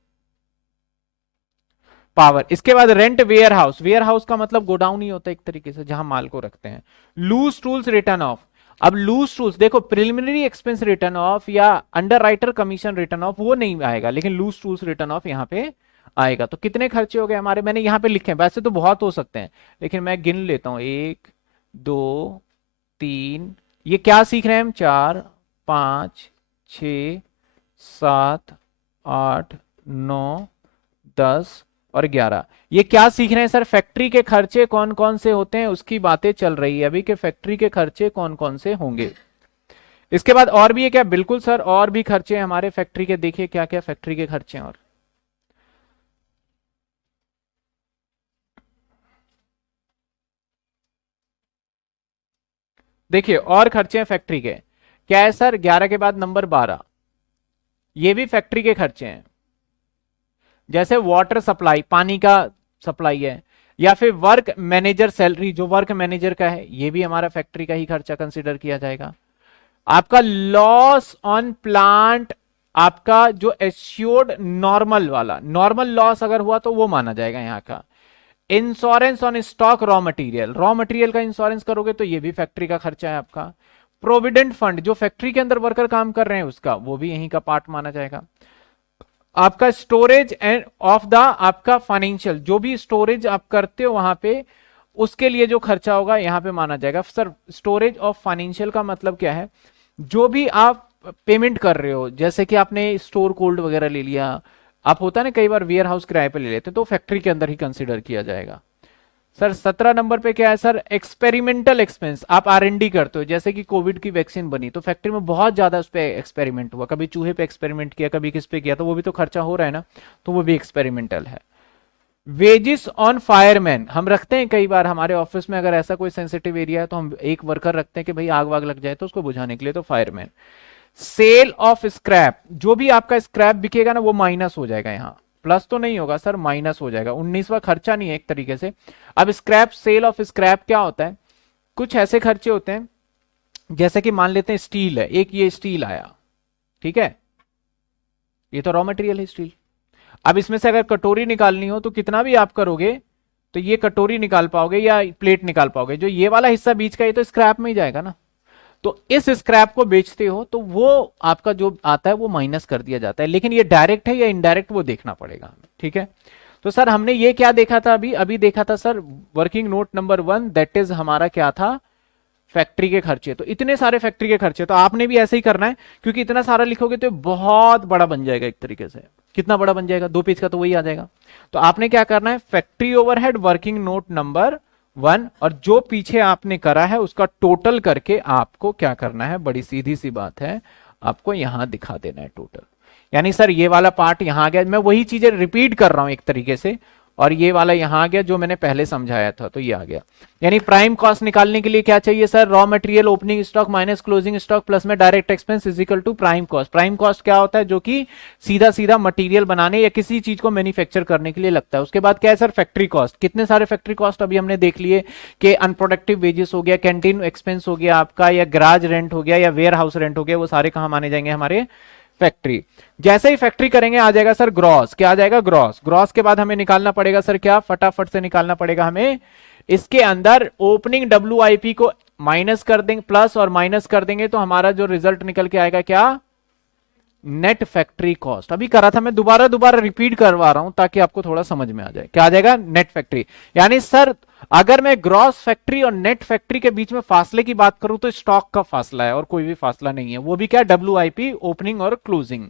पावर। इसके बाद rent warehouse, warehouse का मतलब गोडाउन ही होता है एक तरीके से जहां माल को रखते हैं। लूज टूल्स रिटर्न ऑफ, अब लूज टूल्स देखो प्रिलिमिनरी एक्सपेंस रिटर्न ऑफ या under writer commission return of वो नहीं आएगा, लेकिन लूज टूल्स रिटर्न ऑफ यहाँ पे आएगा। तो कितने खर्चे हो गए हमारे, मैंने यहाँ पे लिखे हैं, वैसे तो बहुत हो सकते हैं लेकिन मैं गिन लेता हूं, 1 2 3, ये क्या सीख रहे हैं हम, 4 5 6 7 8 9 10 और 11, ये क्या सीख रहे हैं सर, फैक्ट्री के खर्चे कौन कौन से होते हैं उसकी बातें चल रही है अभी, के फैक्ट्री के खर्चे कौन कौन से होंगे। इसके बाद और भी है क्या? बिल्कुल सर, और भी खर्चे हैं हमारे फैक्ट्री के। देखिए क्या क्या फैक्ट्री के खर्चे हैं। और देखिए और खर्चे हैं फैक्ट्री के। क्या है सर? 11 के बाद नंबर 12, ये भी फैक्ट्री के खर्चे हैं। जैसे वाटर सप्लाई, पानी का सप्लाई है, या फिर वर्क मैनेजर सैलरी, जो वर्क मैनेजर का है, ये भी हमारा फैक्ट्री का ही खर्चा कंसिडर किया जाएगा। आपका लॉस ऑन प्लांट, आपका जो एश्योर्ड नॉर्मल वाला, नॉर्मल लॉस अगर हुआ तो वो माना जाएगा यहाँ का। Insurance on stock raw material, raw material का इंश्योरेंस करोगे तो ये भी फैक्ट्री का खर्चा है आपका। प्रोविडेंट फंड, जो फैक्ट्री के अंदर वर्कर काम कर रहे हैं उसका, वो भी यहीं का पार्ट माना जाएगा। आपका स्टोरेज एंड ऑफ द, आपका फाइनेंशियल, जो भी स्टोरेज आप करते हो वहां पे, उसके लिए जो खर्चा होगा यहां पे माना जाएगा। सर स्टोरेज ऑफ फाइनेंशियल का मतलब क्या है? जो भी आप पेमेंट कर रहे हो, जैसे कि आपने स्टोर कोल्ड वगैरह ले लिया, आप होता है ना कई बार वेयर हाउस किराए पे ले लेते हैं, तो फैक्ट्री के अंदर ही कंसिडर किया जाएगा। सर 17 नंबर पे क्या है सर? Experimental expense. आप R&D करते हो, जैसे कि कोविड की वैक्सीन बनी तो फैक्ट्री में बहुत ज्यादा उस पर एक्सपेरिमेंट हुआ, कभी चूहे पे एक्सपेरिमेंट किया, कभी किस पे किया, तो वो भी तो खर्चा हो रहा है ना, तो वो भी एक्सपेरिमेंटल है। वेजिस ऑन फायरमैन, हम रखते हैं कई बार हमारे ऑफिस में, अगर ऐसा कोई सेंसिटिव एरिया है तो हम एक वर्कर रखते हैं कि भाई आग वाग लग जाए तो उसको बुझाने के लिए, तो फायरमैन। सेल ऑफ स्क्रैप, जो भी आपका स्क्रैप बिकेगा ना वो माइनस हो जाएगा यहाँ, प्लस तो नहीं होगा सर, माइनस हो जाएगा। 19वां खर्चा नहीं है एक तरीके से। अब स्क्रैप, सेल ऑफ स्क्रैप क्या होता है? कुछ ऐसे खर्चे होते हैं, जैसे कि मान लेते हैं स्टील है, एक ये स्टील आया, ठीक है, ये तो रॉ मटेरियल है स्टील। अब इसमें से अगर कटोरी निकालनी हो तो कितना भी आप करोगे तो ये कटोरी निकाल पाओगे या प्लेट निकाल पाओगे? जो ये वाला हिस्सा बीच का, ये तो स्क्रैप में ही जाएगा ना। तो इस स्क्रैप को बेचते हो तो वो आपका जो आता है वो माइनस कर दिया जाता है, लेकिन ये डायरेक्ट है या इनडायरेक्ट वो देखना पड़ेगा हमें, ठीक है। तो सर हमने ये क्या देखा था? अभी अभी देखा था sir working note number 1, that is हमारा क्या था? फैक्ट्री के खर्चे। तो इतने सारे फैक्ट्री के खर्चे, तो आपने भी ऐसे ही करना है, क्योंकि इतना सारा लिखोगे तो बहुत बड़ा बन जाएगा एक तरीके से। कितना बड़ा बन जाएगा? 2 पेज का तो वही आ जाएगा। तो आपने क्या करना है? Factory overhead working note number 1, और जो पीछे आपने करा है उसका टोटल करके आपको क्या करना है? बड़ी सीधी सी बात है, आपको यहां दिखा देना है टोटल। यानी सर ये वाला पार्ट यहां आ गया, मैं वही चीजें रिपीट कर रहा हूं एक तरीके से, और ये वाला यहां आ गया जो मैंने पहले समझाया था, तो ये आ गया। यानी प्राइम कॉस्ट निकालने के लिए क्या चाहिए sir? Raw material opening stock minus closing stock plus में direct expense is equal to prime cost. Prime cost क्या होता है? जो कि सीधा सीधा मटेरियल बनाने या किसी चीज को मैन्युफैक्चर करने के लिए लगता है। उसके बाद क्या है सर? Factory cost. कितने सारे फैक्ट्री कॉस्ट अभी हमने देख लिए कि अनप्रोडक्टिव वेजेस हो गया, कैंटीन एक्सपेंस हो गया आपका, या गैराज रेंट हो गया, या वेयर हाउस रेंट हो गया, वो सारे कहां माने जाएंगे? हमारे फैक्ट्री। जैसे ही फैक्ट्री करेंगे आ जाएगा सर ग्रॉस। क्या आ जाएगा? ग्रॉस। ग्रॉस के बाद हमें निकालना पड़ेगा सर क्या? फटाफट से निकालना पड़ेगा हमें, इसके अंदर ओपनिंग WIP को माइनस कर देंगे, प्लस और माइनस कर देंगे, तो हमारा जो रिजल्ट निकल के आएगा क्या? Net factory cost. अभी करा था मैं, दोबारा दोबारा रिपीट करवा रहा हूं ताकि आपको थोड़ा समझ में आ जाए। क्या आ जाएगा? Net factory. यानी सर अगर मैं ग्रॉस फैक्ट्री और नेट फैक्ट्री के बीच में फासले की बात करूं तो स्टॉक का फासला है और कोई भी फासला नहीं है, वो भी क्या? WIP ओपनिंग और क्लोजिंग।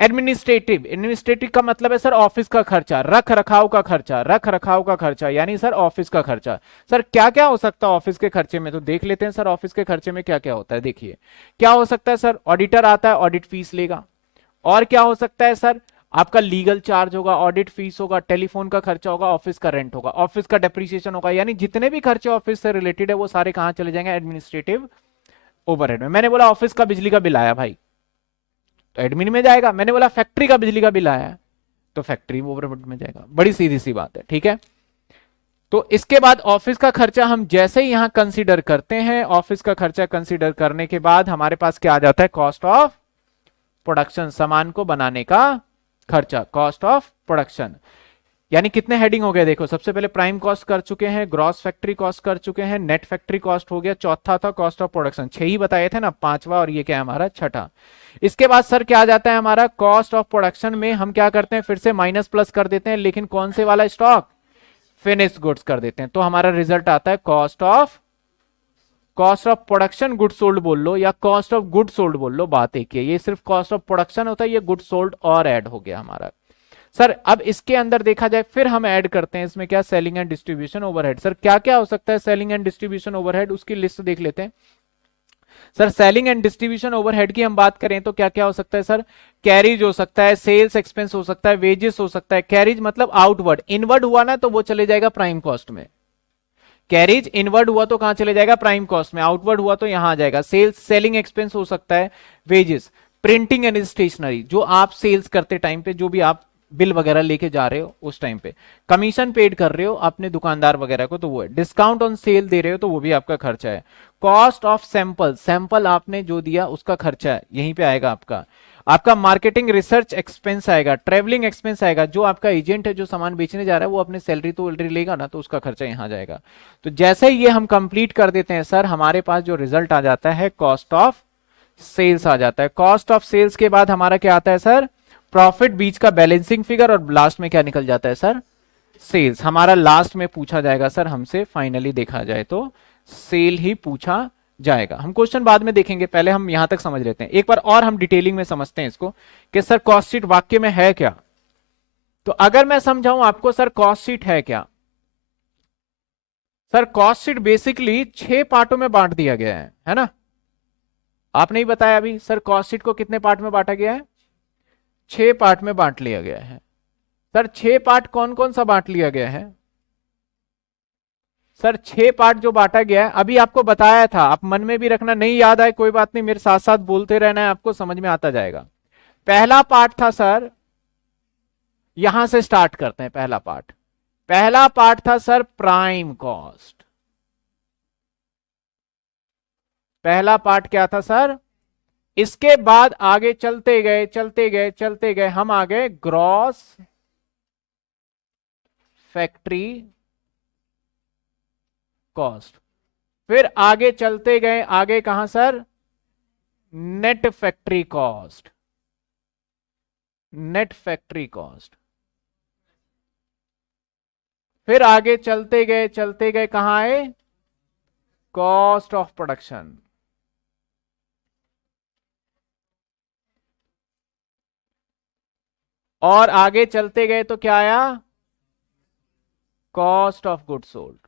एडमिनिस्ट्रेटिव, एडमिनिस्ट्रेटिव का मतलब है सर ऑफिस का खर्चा, रख रखाव का खर्चा, रख रखाव का खर्चा, यानी सर ऑफिस का खर्चा। सर क्या क्या हो सकता है ऑफिस के खर्चे में? तो देख लेते हैं सर ऑफिस के खर्चे में क्या क्या होता है। देखिए क्या हो सकता है सर? ऑडिटर आता है, ऑडिट फीस लेगा। और क्या हो सकता है सर? आपका लीगल चार्ज होगा, ऑडिट फीस होगा, टेलीफोन का खर्चा होगा, ऑफिस का रेंट होगा, ऑफिस का डेप्रिसिएशन होगा। यानी जितने भी खर्चे ऑफिस से रिलेटेड है वो सारे कहां चले जाएंगे? एडमिनिस्ट्रेटिव ओवरहेड में। मैंने बोला ऑफिस का बिजली का बिल आया भाई, तो एडमिन में जाएगा। मैंने बोला फैक्ट्री का बिजली का बिल आया है, तो फैक्ट्री ओवरहेड में जाएगा। बड़ी सीधी सी बात है, ठीक है। तो इसके बाद ऑफिस का खर्चा हम जैसे ही यहां कंसीडर करते हैं, ऑफिस का खर्चा कंसीडर करने के बाद हमारे पास क्या आ जाता है? कॉस्ट ऑफ प्रोडक्शन, सामान को बनाने का खर्चा, कॉस्ट ऑफ प्रोडक्शन। यानी कितने हेडिंग हो गए? देखो सबसे पहले प्राइम कॉस्ट कर चुके हैं, ग्रॉस फैक्ट्री कॉस्ट कर चुके हैं, नेट फैक्ट्री कॉस्ट हो गया, चौथा था कॉस्ट ऑफ प्रोडक्शन। 6 ही बताए थे ना, 5वां, और ये क्या है हमारा? छठा। इसके बाद सर क्या आ जाता है हमारा? कॉस्ट ऑफ प्रोडक्शन में हम क्या करते हैं? फिर से माइनस प्लस कर देते हैं, लेकिन कौन से वाला? स्टॉक फिनिश गुड्स कर देते हैं। तो हमारा रिजल्ट आता है cost of production good sold बोल लो या कॉस्ट ऑफ गुड सोल्ड बोल लो, बात एक ही है। ये सिर्फ कॉस्ट ऑफ प्रोडक्शन होता है, ये गुड सोल्ड और ऐड हो गया हमारा। सर अब इसके अंदर देखा जाए, फिर हम ऐड करते हैं इसमें क्या? Selling and distribution overhead. Sir क्या क्या हो सकता है सेलिंग एंड डिस्ट्रीब्यूशन ओवरहेड? उसकी लिस्ट देख लेते हैं। Sir selling and distribution overhead की हम बात करें तो क्या क्या हो सकता है सर? कैरिज हो सकता है, सेल्स एक्सपेंस हो सकता है, वेजेस हो सकता है। कैरिज मतलब आउटवर्ड, इनवर्ड हुआ ना तो वो चले जाएगा प्राइम कॉस्ट में। कैरिज इनवर्ड हुआ तो कहां चले जाएगा? प्राइम कॉस्ट में। आउटवर्ड हुआ तो यहां आ जाएगा। सेल्स सेलिंग एक्सपेंस हो सकता है, वेजेस, प्रिंटिंग एंड स्टेशनरी, जो आप सेल्स करते टाइम पे जो भी आप बिल वगैरह लेके जा रहे हो उस टाइम पे, कमीशन पेड कर रहे हो अपने दुकानदार वगैरह को तो वो है। डिस्काउंट ऑन सेल दे रहे हो तो वो भी आपका खर्चा है। कॉस्ट ऑफ सैंपल, सैंपल आपने जो दिया उसका खर्चा है, यहीं पे आएगा आपका। आपका मार्केटिंग रिसर्च एक्सपेंस आएगा, ट्रेवलिंग एक्सपेंस आएगा, जो आपका एजेंट है जो सामान बेचने जा रहा है वो अपने सैलरी तो ऑलरेडी लेगा ना, तो उसका खर्चा यहां जाएगा। तो जैसे ये हम कंप्लीट कर देते हैं सर, हमारे पास जो रिजल्ट आ जाता है कॉस्ट ऑफ सेल्स आ जाता है। कॉस्ट ऑफ सेल्स के बाद हमारा क्या आता है सर? प्रॉफिट, बीच का बैलेंसिंग फिगर, और लास्ट में क्या निकल जाता है सर? सेल्स। हमारा लास्ट में पूछा जाएगा सर हमसे, फाइनली देखा जाए तो सेल ही पूछा जाएगा। हम क्वेश्चन बाद में देखेंगे, पहले हम यहां तक समझ लेते हैं। एक बार और हम डिटेलिंग में समझते हैं इसको कि सर कॉस्ट शीट वाक्य में है क्या। तो अगर मैं समझाऊं आपको सर कॉस्ट शीट है क्या, सर कॉस्ट शीट बेसिकली 6 पार्टों में बांट दिया गया है ना? आपने ही बताया अभी सर कॉस्ट शीट को कितने पार्ट में बांटा गया है? 6 पार्ट में बांट लिया गया है। सर 6 पार्ट कौन कौन सा बांट लिया गया है? सर 6 पार्ट जो बांटा गया है अभी आपको बताया था, आप मन में भी रखना, नहीं याद आए कोई बात नहीं, मेरे साथ साथ बोलते रहना है, आपको समझ में आता जाएगा। पहला पार्ट था सर, यहां से स्टार्ट करते हैं। पहला पार्ट था सर प्राइम कॉस्ट। पहला पार्ट क्या था सर? इसके बाद आगे चलते गए हम आ गए ग्रॉस फैक्ट्री कॉस्ट। फिर आगे चलते गए, आगे कहां sir? Net factory cost. Net factory cost. फिर आगे चलते गए कहां आए? Cost of production. और आगे चलते गए तो क्या आया? Cost of goods sold.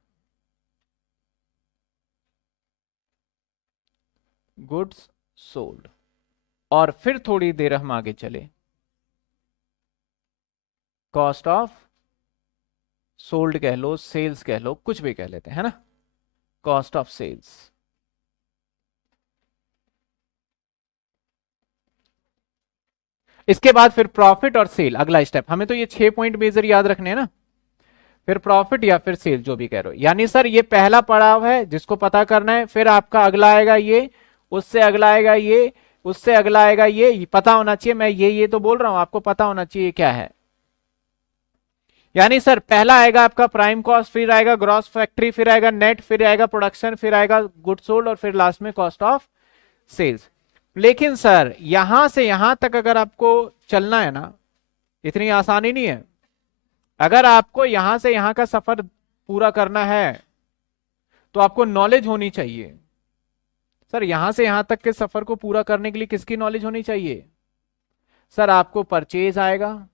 Goods sold. और फिर थोड़ी देर हम आगे चले, कॉस्ट ऑफ सोल्ड कह लो, सेल्स कह लो, कुछ भी कह लेते हैं, है ना? Cost of sales. इसके बाद फिर प्रॉफिट और सेल, अगला स्टेप। हमें तो ये 6 पॉइंट मेजर याद रखने हैं ना। फिर प्रॉफिट या फिर सेल, जो भी कह रहे हो। यानी सर ये पहला पड़ाव है जिसको पता करना है। फिर आपका अगला आएगा ये, उससे अगला आएगा ये, उससे अगला आएगा ये पता होना चाहिए। मैं ये तो बोल रहा हूं, आपको पता होना चाहिए क्या है। यानी सर पहला आएगा आपका प्राइम कॉस्ट, फिर आएगा ग्रॉस फैक्ट्री, फिर आएगा नेट, फिर आएगा प्रोडक्शन, फिर आएगा गुड सोल्ड, और फिर लास्ट में कॉस्ट ऑफ सेल्स। लेकिन सर यहां से यहां तक अगर आपको चलना है ना, इतनी आसानी नहीं है। अगर आपको यहां से यहां का सफर पूरा करना है तो आपको नॉलेज होनी चाहिए। सर यहां से यहां तक के सफर को पूरा करने के लिए किसकी नॉलेज होनी चाहिए? सर आपको परचेज आएगा,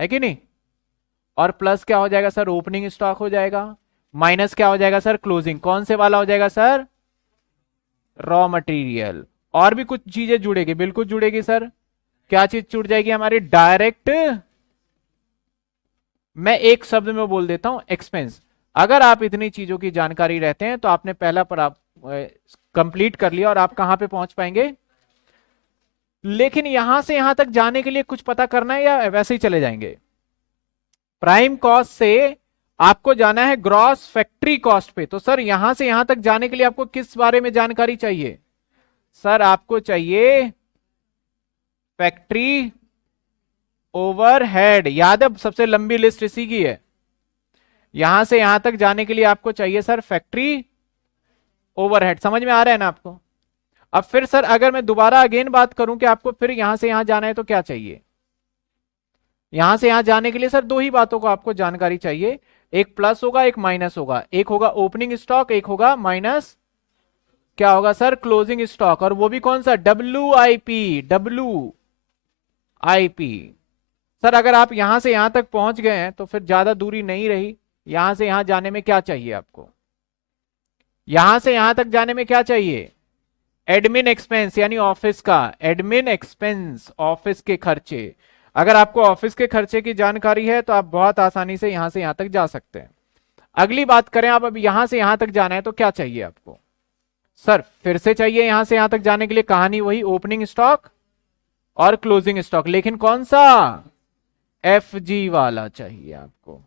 है कि नहीं? और प्लस क्या हो जाएगा सर? ओपनिंग स्टॉक हो जाएगा। माइनस क्या हो जाएगा सर? क्लोजिंग। कौन से वाला हो जाएगा सर? Raw material. और भी कुछ चीजें जुड़ेगी, बिल्कुल जुड़ेगी सर। क्या चीज जुड़ जाएगी हमारी? डायरेक्ट, मैं एक शब्द में बोल देता हूं, एक्सपेंस। अगर आप इतनी चीजों की जानकारी रहते हैं तो आपने पहला पर आप कंप्लीट कर लिया और आप कहां पे पहुंच पाएंगे। लेकिन यहां से यहां तक जाने के लिए कुछ पता करना है या वैसे ही चले जाएंगे? प्राइम कॉस्ट से आपको जाना है ग्रॉस फैक्ट्री कॉस्ट पे। तो सर यहां से यहां तक जाने के लिए आपको किस बारे में जानकारी चाहिए? सर आपको चाहिए फैक्ट्री ओवरहेड। याद है सबसे लंबी लिस्ट इसी की है। यहां से यहां तक जाने के लिए आपको चाहिए सर फैक्ट्री ओवरहेड। समझ में आ रहा है ना आपको? अब फिर सर अगर मैं दोबारा अगेन बात करूं कि आपको फिर यहां से यहां जाना है तो क्या चाहिए? यहां से यहां जाने के लिए सर दो ही बातों को आपको जानकारी चाहिए, एक प्लस होगा एक माइनस होगा। एक होगा ओपनिंग स्टॉक, एक होगा माइनस क्या होगा सर? Closing stock. और वो भी कौन सा? WIP। सर अगर आप यहां से यहां तक पहुंच गए हैं तो फिर ज्यादा दूरी नहीं रही। यहां से यहां जाने में क्या चाहिए आपको? यहां से यहां तक जाने में क्या चाहिए? एडमिन एक्सपेंस यानी ऑफिस का एडमिन एक्सपेंस, ऑफिस के खर्चे। अगर आपको ऑफिस के खर्चे की जानकारी है तो आप बहुत आसानी से यहां से यहां तक जा सकते हैं। अगली बात करें, आप अब यहां से यहां तक जाना है तो क्या चाहिए आपको? सर फिर से चाहिए यहां से यहां तक जाने के लिए कहानी वही, ओपनिंग स्टॉक और क्लोजिंग स्टॉक, लेकिन कौन सा? एफ जी वाला चाहिए आपको।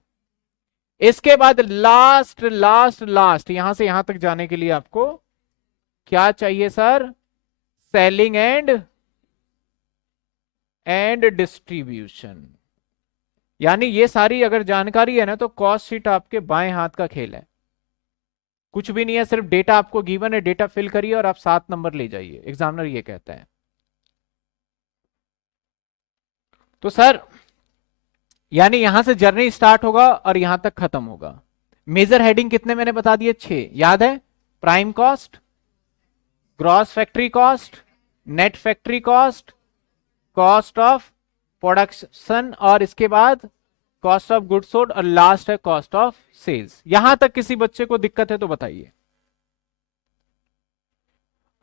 इसके बाद लास्ट लास्ट लास्ट यहां से यहां तक जाने के लिए आपको क्या चाहिए सर? Selling and distribution. यानी ये सारी अगर जानकारी है ना तो कॉस्ट शीट आपके बाएं हाथ का खेल है, कुछ भी नहीं है, सिर्फ डेटा आपको गिवन है, डेटा फिल करिए और आप 7 नंबर ले जाइए, एग्जामिनर ये कहता है। तो सर यानी यहां से जर्नी स्टार्ट होगा और यहां तक खत्म होगा। मेजर हेडिंग कितने मैंने बता दिए? 6, याद है? Prime cost, gross factory cost, net factory cost, cost of production, और इसके बाद कॉस्ट ऑफ गुड्स सोल्ड, और लास्ट है कॉस्ट ऑफ सेल्स। यहां तक किसी बच्चे को दिक्कत है तो बताइए।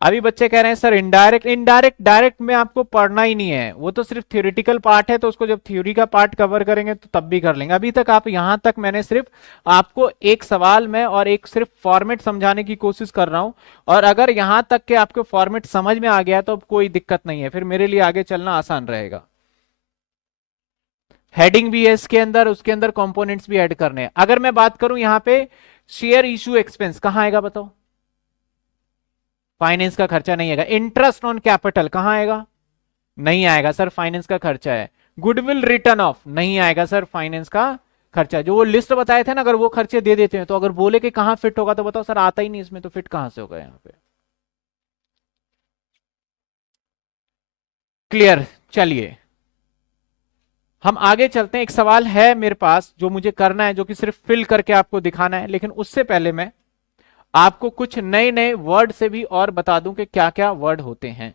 अभी बच्चे कह रहे हैं सर इनडायरेक्ट, इनडायरेक्ट डायरेक्ट में आपको पढ़ना ही नहीं है, वो तो सिर्फ थ्योरेटिकल पार्ट है, तो उसको जब थ्योरी का पार्ट कवर करेंगे तो तब भी कर लेंगे। अभी तक आप यहां तक मैंने सिर्फ आपको एक सवाल में और एक सिर्फ फॉर्मेट समझाने की कोशिश कर रहा हूं, और अगर यहां तक के आपको फॉर्मेट समझ में आ गया तो कोई दिक्कत नहीं है, फिर मेरे लिए आगे चलना आसान रहेगा। हेडिंग भी है इसके अंदर, उसके अंदर कंपोनेंट्स भी ऐड करने हैं। अगर मैं बात करूं यहां पे शेयर इशू एक्सपेंस कहां आएगा बताओ? फाइनेंस का खर्चा नहीं आएगा। इंटरेस्ट ऑन कैपिटल कहां आएगा? नहीं आएगा सर, फाइनेंस का खर्चा है। गुडविल रिटर्न ऑफ नहीं आएगा सर, फाइनेंस का खर्चा। जो वो लिस्ट बताए थे ना, अगर वो खर्चे दे देते हैं तो अगर बोले कि कहां फिट होगा तो बताओ सर आता ही नहीं इसमें, तो फिट कहां से होगा यहाँ पे? क्लियर? चलिए हम आगे चलते हैं। एक सवाल है मेरे पास जो मुझे करना है, जो कि सिर्फ फिल करके आपको दिखाना है, लेकिन उससे पहले मैं आपको कुछ नए नए वर्ड से भी और बता दूं कि क्या क्या वर्ड होते हैं।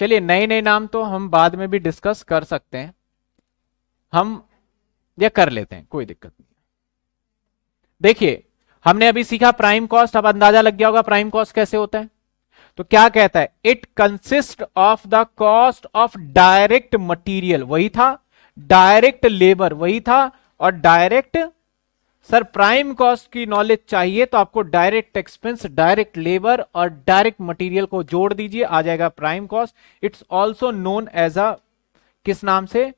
चलिए नए नए नाम तो हम बाद में भी डिस्कस कर सकते हैं, हम या कर लेते हैं, कोई दिक्कत नहीं। देखिए हमने अभी सीखा प्राइम कॉस्ट, अब अंदाजा लग गया होगा प्राइम कॉस्ट कैसे होता है। तो क्या कहता है? It consist of the cost of direct material, वही था, डायरेक्ट लेबर वही था, और डायरेक्ट, सर प्राइम कॉस्ट की नॉलेज चाहिए तो आपको डायरेक्ट एक्सपेंस, डायरेक्ट लेबर और डायरेक्ट मटेरियल को जोड़ दीजिए, आ जाएगा prime cost. It's also known as a, किस नाम से?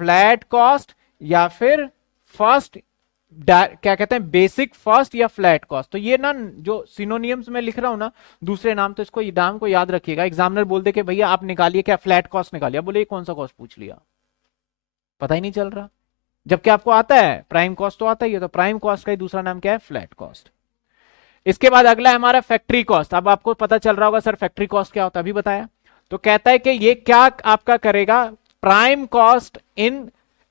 फ्लैट कॉस्ट, या फिर फर्स्ट, क्या कहते हैं, बेसिक फर्स्ट या फ्लैट कॉस्ट। तो ये ना जो सिनोनियम्स में लिख रहा हूं ना दूसरे नाम, तो इसको नाम को याद रखिएगा। एग्जामिनर बोल दे कि भैया आप निकालिए, क्या फ्लैट कॉस्ट निकालिए, बोले कौन सा कॉस्ट पूछ लिया, पता ही नहीं चल रहा, जबकि आपको आता है प्राइम कॉस्ट तो आता ही है। तो प्राइम कॉस्ट का ही दूसरा नाम क्या है? Flat cost. इसके बाद अगला है हमारा फैक्ट्री कॉस्ट। अब आपको पता चल रहा होगा सर फैक्ट्री कॉस्ट क्या होता है, अभी बताया। तो कहता है कि ये क्या आपका करेगा? Prime cost in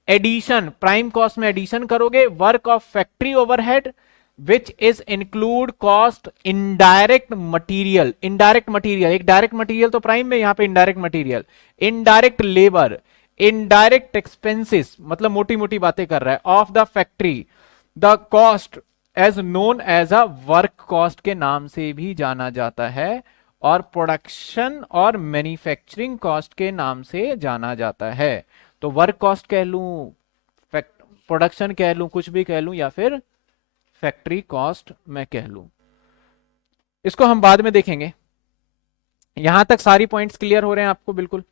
addition, prime cost में एडिशन करोगे work of factory overhead which is include cost indirect material, indirect material, एक डायरेक्ट मटीरियल तो प्राइम में, यहां पे indirect material, indirect labour, indirect expenses, मतलब मोटी मोटी बातें कर रहा है, of the factory, the cost as known as a work cost के नाम से भी जाना जाता है, और प्रोडक्शन और मैन्युफैक्चरिंग कॉस्ट के नाम से जाना जाता है। तो वर्क कॉस्ट कह लूं, प्रोडक्शन कह लूं, कुछ भी कह लूं, या फिर फैक्ट्री कॉस्ट मैं कह लूं, इसको हम बाद में देखेंगे। यहां तक सारी पॉइंट्स क्लियर हो रहे हैं आपको? बिल्कुल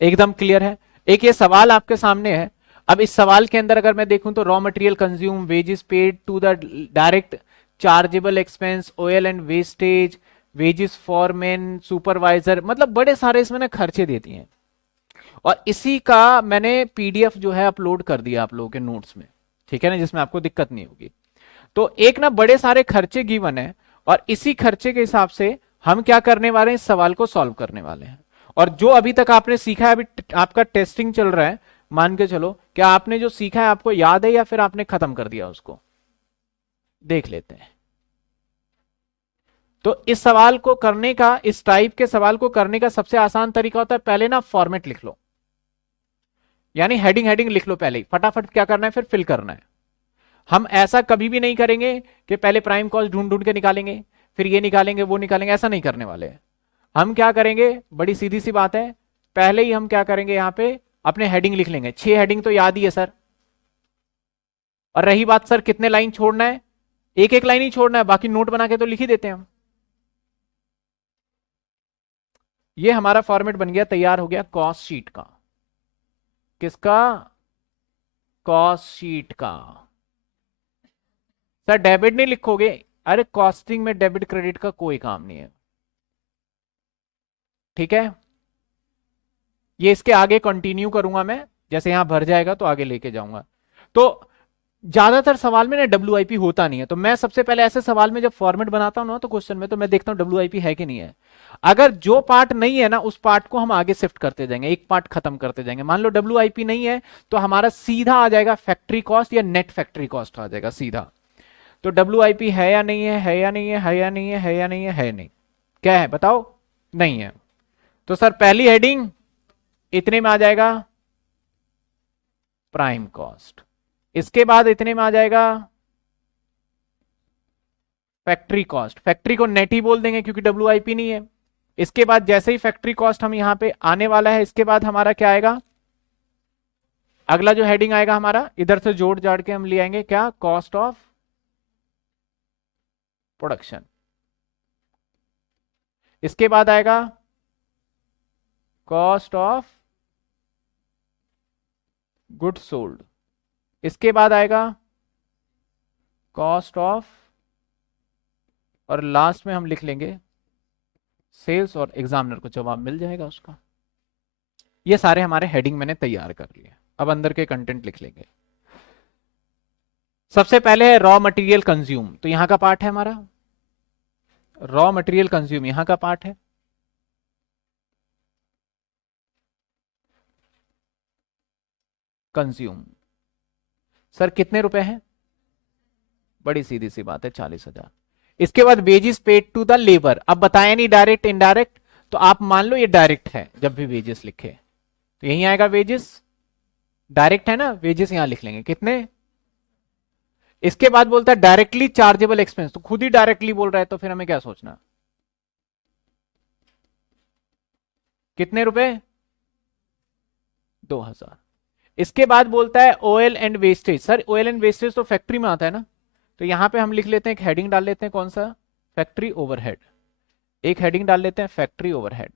एकदम क्लियर है। एक ये सवाल आपके सामने है। अब इस सवाल के अंदर अगर मैं देखूं तो raw material consume, wages paid to the direct chargeable expense, oil and wastage, wages for man, supervisor, मतलब बड़े सारे इसमें ना खर्चे देती हैं, और इसी का मैंने पीडीएफ जो है अपलोड कर दिया आप लोगों के नोट्स में, ठीक है ना, जिसमें आपको दिक्कत नहीं होगी। तो एक ना बड़े सारे खर्चे गिवन है, और इसी खर्चे के हिसाब से हम क्या करने वाले हैं, इस सवाल को सॉल्व करने वाले हैं। और जो अभी तक आपने सीखा है, अभी आपका टेस्टिंग चल रहा है, मान के चलो क्या आपने जो सीखा है आपको याद है या फिर आपने खत्म कर दिया उसको, देख लेते हैं। तो इस सवाल को करने का, इस टाइप के सवाल को करने का सबसे आसान तरीका होता है, पहले ना फॉर्मेट लिख लो, यानी हेडिंग हेडिंग लिख लो पहले ही, फटाफट क्या करना है फिर फिल करना है। हम ऐसा कभी भी नहीं करेंगे कि पहले प्राइम कॉस्ट ढूंढ ढूंढ के निकालेंगे, फिर ये निकालेंगे वो निकालेंगे, ऐसा नहीं करने वाले हैं। हम क्या करेंगे, बड़ी सीधी सी बात है, पहले ही हम क्या करेंगे, यहां पे अपने हेडिंग लिख लेंगे। 6 हेडिंग तो याद ही है सर। और रही बात सर कितने लाइन छोड़ना है, एक एक लाइन ही छोड़ना है, बाकी नोट बना के तो लिख ही देते हैं हम। ये हमारा फॉर्मेट बन गया, तैयार हो गया कॉस्ट शीट का। किसका? कॉस्ट शीट का। सर डेबिट नहीं लिखोगे? अरे कॉस्टिंग में डेबिट क्रेडिट का कोई काम नहीं है, ठीक है। ये इसके आगे कंटिन्यू करूंगा मैं, जैसे यहां भर जाएगा तो आगे लेके जाऊंगा। तो ज्यादातर सवाल में ना डब्ल्यूआईपी होता नहीं है, तो मैं सबसे पहले ऐसे सवाल में जब फॉर्मेट बनाता हूं ना तो क्वेश्चन में, तो मैं देखता हूं डब्ल्यूआईपी है कि नहीं है। अगर जो पार्ट नहीं है ना उस पार्ट को हम आगे शिफ्ट करते जाएंगे, एक पार्ट खत्म करते जाएंगे। मान लो डब्ल्यूआईपी नहीं है तो हमारा सीधा आ जाएगा फैक्ट्री कॉस्ट या नेट फैक्ट्री कॉस्ट आ जाएगा सीधा। तो डब्ल्यूआईपी है या नहीं है, है या नहीं है, है या नहीं है, है या नहीं है, है नहीं, क्या है बताओ? नहीं है। तो सर पहली हेडिंग इतने में आ जाएगा प्राइम कॉस्ट, इसके बाद इतने में आ जाएगा फैक्ट्री कॉस्ट, फैक्ट्री को नेट ही बोल देंगे क्योंकि डब्ल्यूआईपी नहीं है। इसके बाद जैसे ही फैक्ट्री कॉस्ट हम यहां पे आने वाला है, इसके बाद हमारा क्या आएगा, अगला जो हेडिंग आएगा हमारा, इधर से जोड़ जाड़ के हम ले आएंगे क्या, कॉस्ट ऑफ प्रोडक्शन। इसके बाद आएगा कॉस्ट ऑफ गुड सोल्ड। इसके बाद आएगा कॉस्ट ऑफ, और लास्ट में हम लिख लेंगे सेल्स, और एग्जामिनर को जवाब मिल जाएगा उसका। ये सारे हमारे हेडिंग मैंने तैयार कर लिए। अब अंदर के कंटेंट लिख लेंगे। सबसे पहले है रॉ मटेरियल कंज्यूम, तो यहां का पार्ट है हमारा रॉ मटेरियल कंज्यूम, यहां का पार्ट है। कंज्यूम सर कितने रुपए हैं? बड़ी सीधी सी बात है, 40,000। इसके बाद wages paid to the labour, अब बताया नहीं डायरेक्ट इनडायरेक्ट, तो आप मान लो ये डायरेक्ट है, जब भी वेजेस लिखे तो यही आएगा वेजेस, डायरेक्ट है ना, वेजेस यहां लिख लेंगे कितने। इसके बाद बोलता है डायरेक्टली चार्जेबल एक्सपेंस, तो खुद ही डायरेक्टली बोल रहा है तो फिर हमें क्या सोचना, कितने रुपए, 2,000। इसके बाद बोलता है oil and wastage, sir oil and wastage तो फैक्ट्री में आता है ना, तो यहां पे हम लिख लेते हैं, एक हेडिंग डाल लेते हैं, कौन सा, फैक्ट्री ओवरहेड। एक हेडिंग डाल लेते हैं फैक्ट्री ओवरहेड,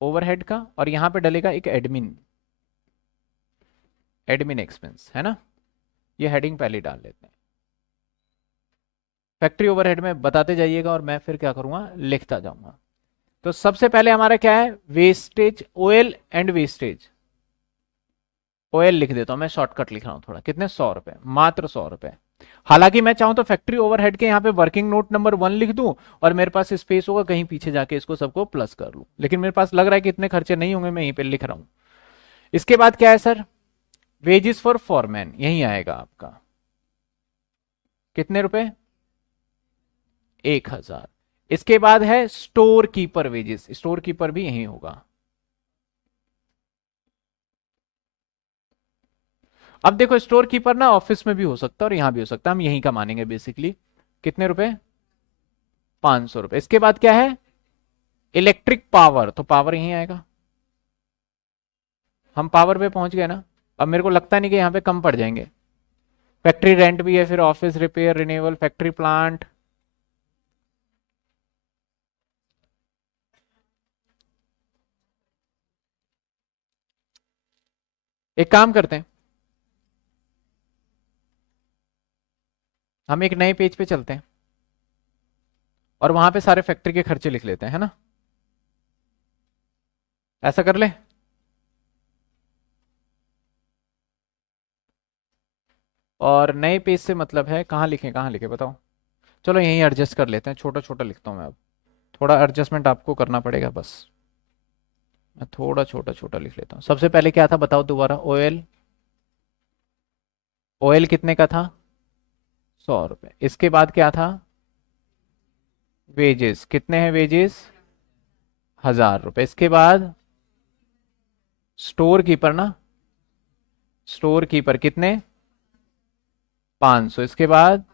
ओवरहेड का, और यहां पे डलेगा एक एडमिन, एडमिन एक्सपेंस है ना, ये हेडिंग पहले डाल लेते हैं। फैक्ट्री ओवरहेड में बताते जाइएगा और मैं फिर क्या करूंगा, लिखता जाऊंगा। तो सबसे पहले हमारा क्या है, wastage, oil and wastage. Oil लिख देता हूं मैं, शॉर्टकट लिख रहा हूं थोड़ा, कितने, 100 रुपए, मात्र 100 रुपए। हालांकि मैं चाहूं तो फैक्ट्री ओवरहेड के यहाँ पे वर्किंग नोट नंबर 1 लिख दूं और मेरे पास स्पेस होगा कहीं पीछे जाके इसको सबको प्लस कर लूं, लेकिन मेरे पास लग रहा है कि इतने खर्चे नहीं होंगे, मैं यहीं पे लिख रहा हूं। इसके बाद क्या है सर, वेजेस फॉर फॉरमैन, यही आएगा आपका, कितने रुपए, 1,000। इसके बाद है store keeper wages, store keeper भी यही होगा। अब देखो स्टोर कीपर ना ऑफिस में भी हो सकता है और यहां भी हो सकता है, हम यहीं का मानेंगे बेसिकली। कितने रुपए, 500 रुपए। इसके बाद क्या है, इलेक्ट्रिक पावर, तो पावर यहीं आएगा, हम पावर पे पहुंच गए ना। अब मेरे को लगता नहीं कि यहां पे कम पड़ जाएंगे। फैक्ट्री रेंट भी है, फिर office repair, renewable, factory plant, एक काम करते हैं, हम एक नए पेज पे चलते हैं और वहां पे सारे फैक्ट्री के खर्चे लिख लेते हैं, है ना, ऐसा कर ले। और नए पेज से मतलब है, कहाँ लिखें, कहाँ लिखे बताओ। चलो यहीं एडजस्ट कर लेते हैं, छोटा छोटा लिखता हूँ मैं अब, थोड़ा एडजस्टमेंट आपको करना पड़ेगा बस। मैं थोड़ा छोटा छोटा लिख लेता हूँ। सबसे पहले क्या था बताओ दोबारा, ऑयल, ऑयल कितने का था, 100 रुपए। इसके बाद क्या था, वेजेस, कितने हैं वेजेस, 1,000 रुपए। इसके बाद स्टोर कीपर ना, स्टोर कीपर कितने, 500। इसके बाद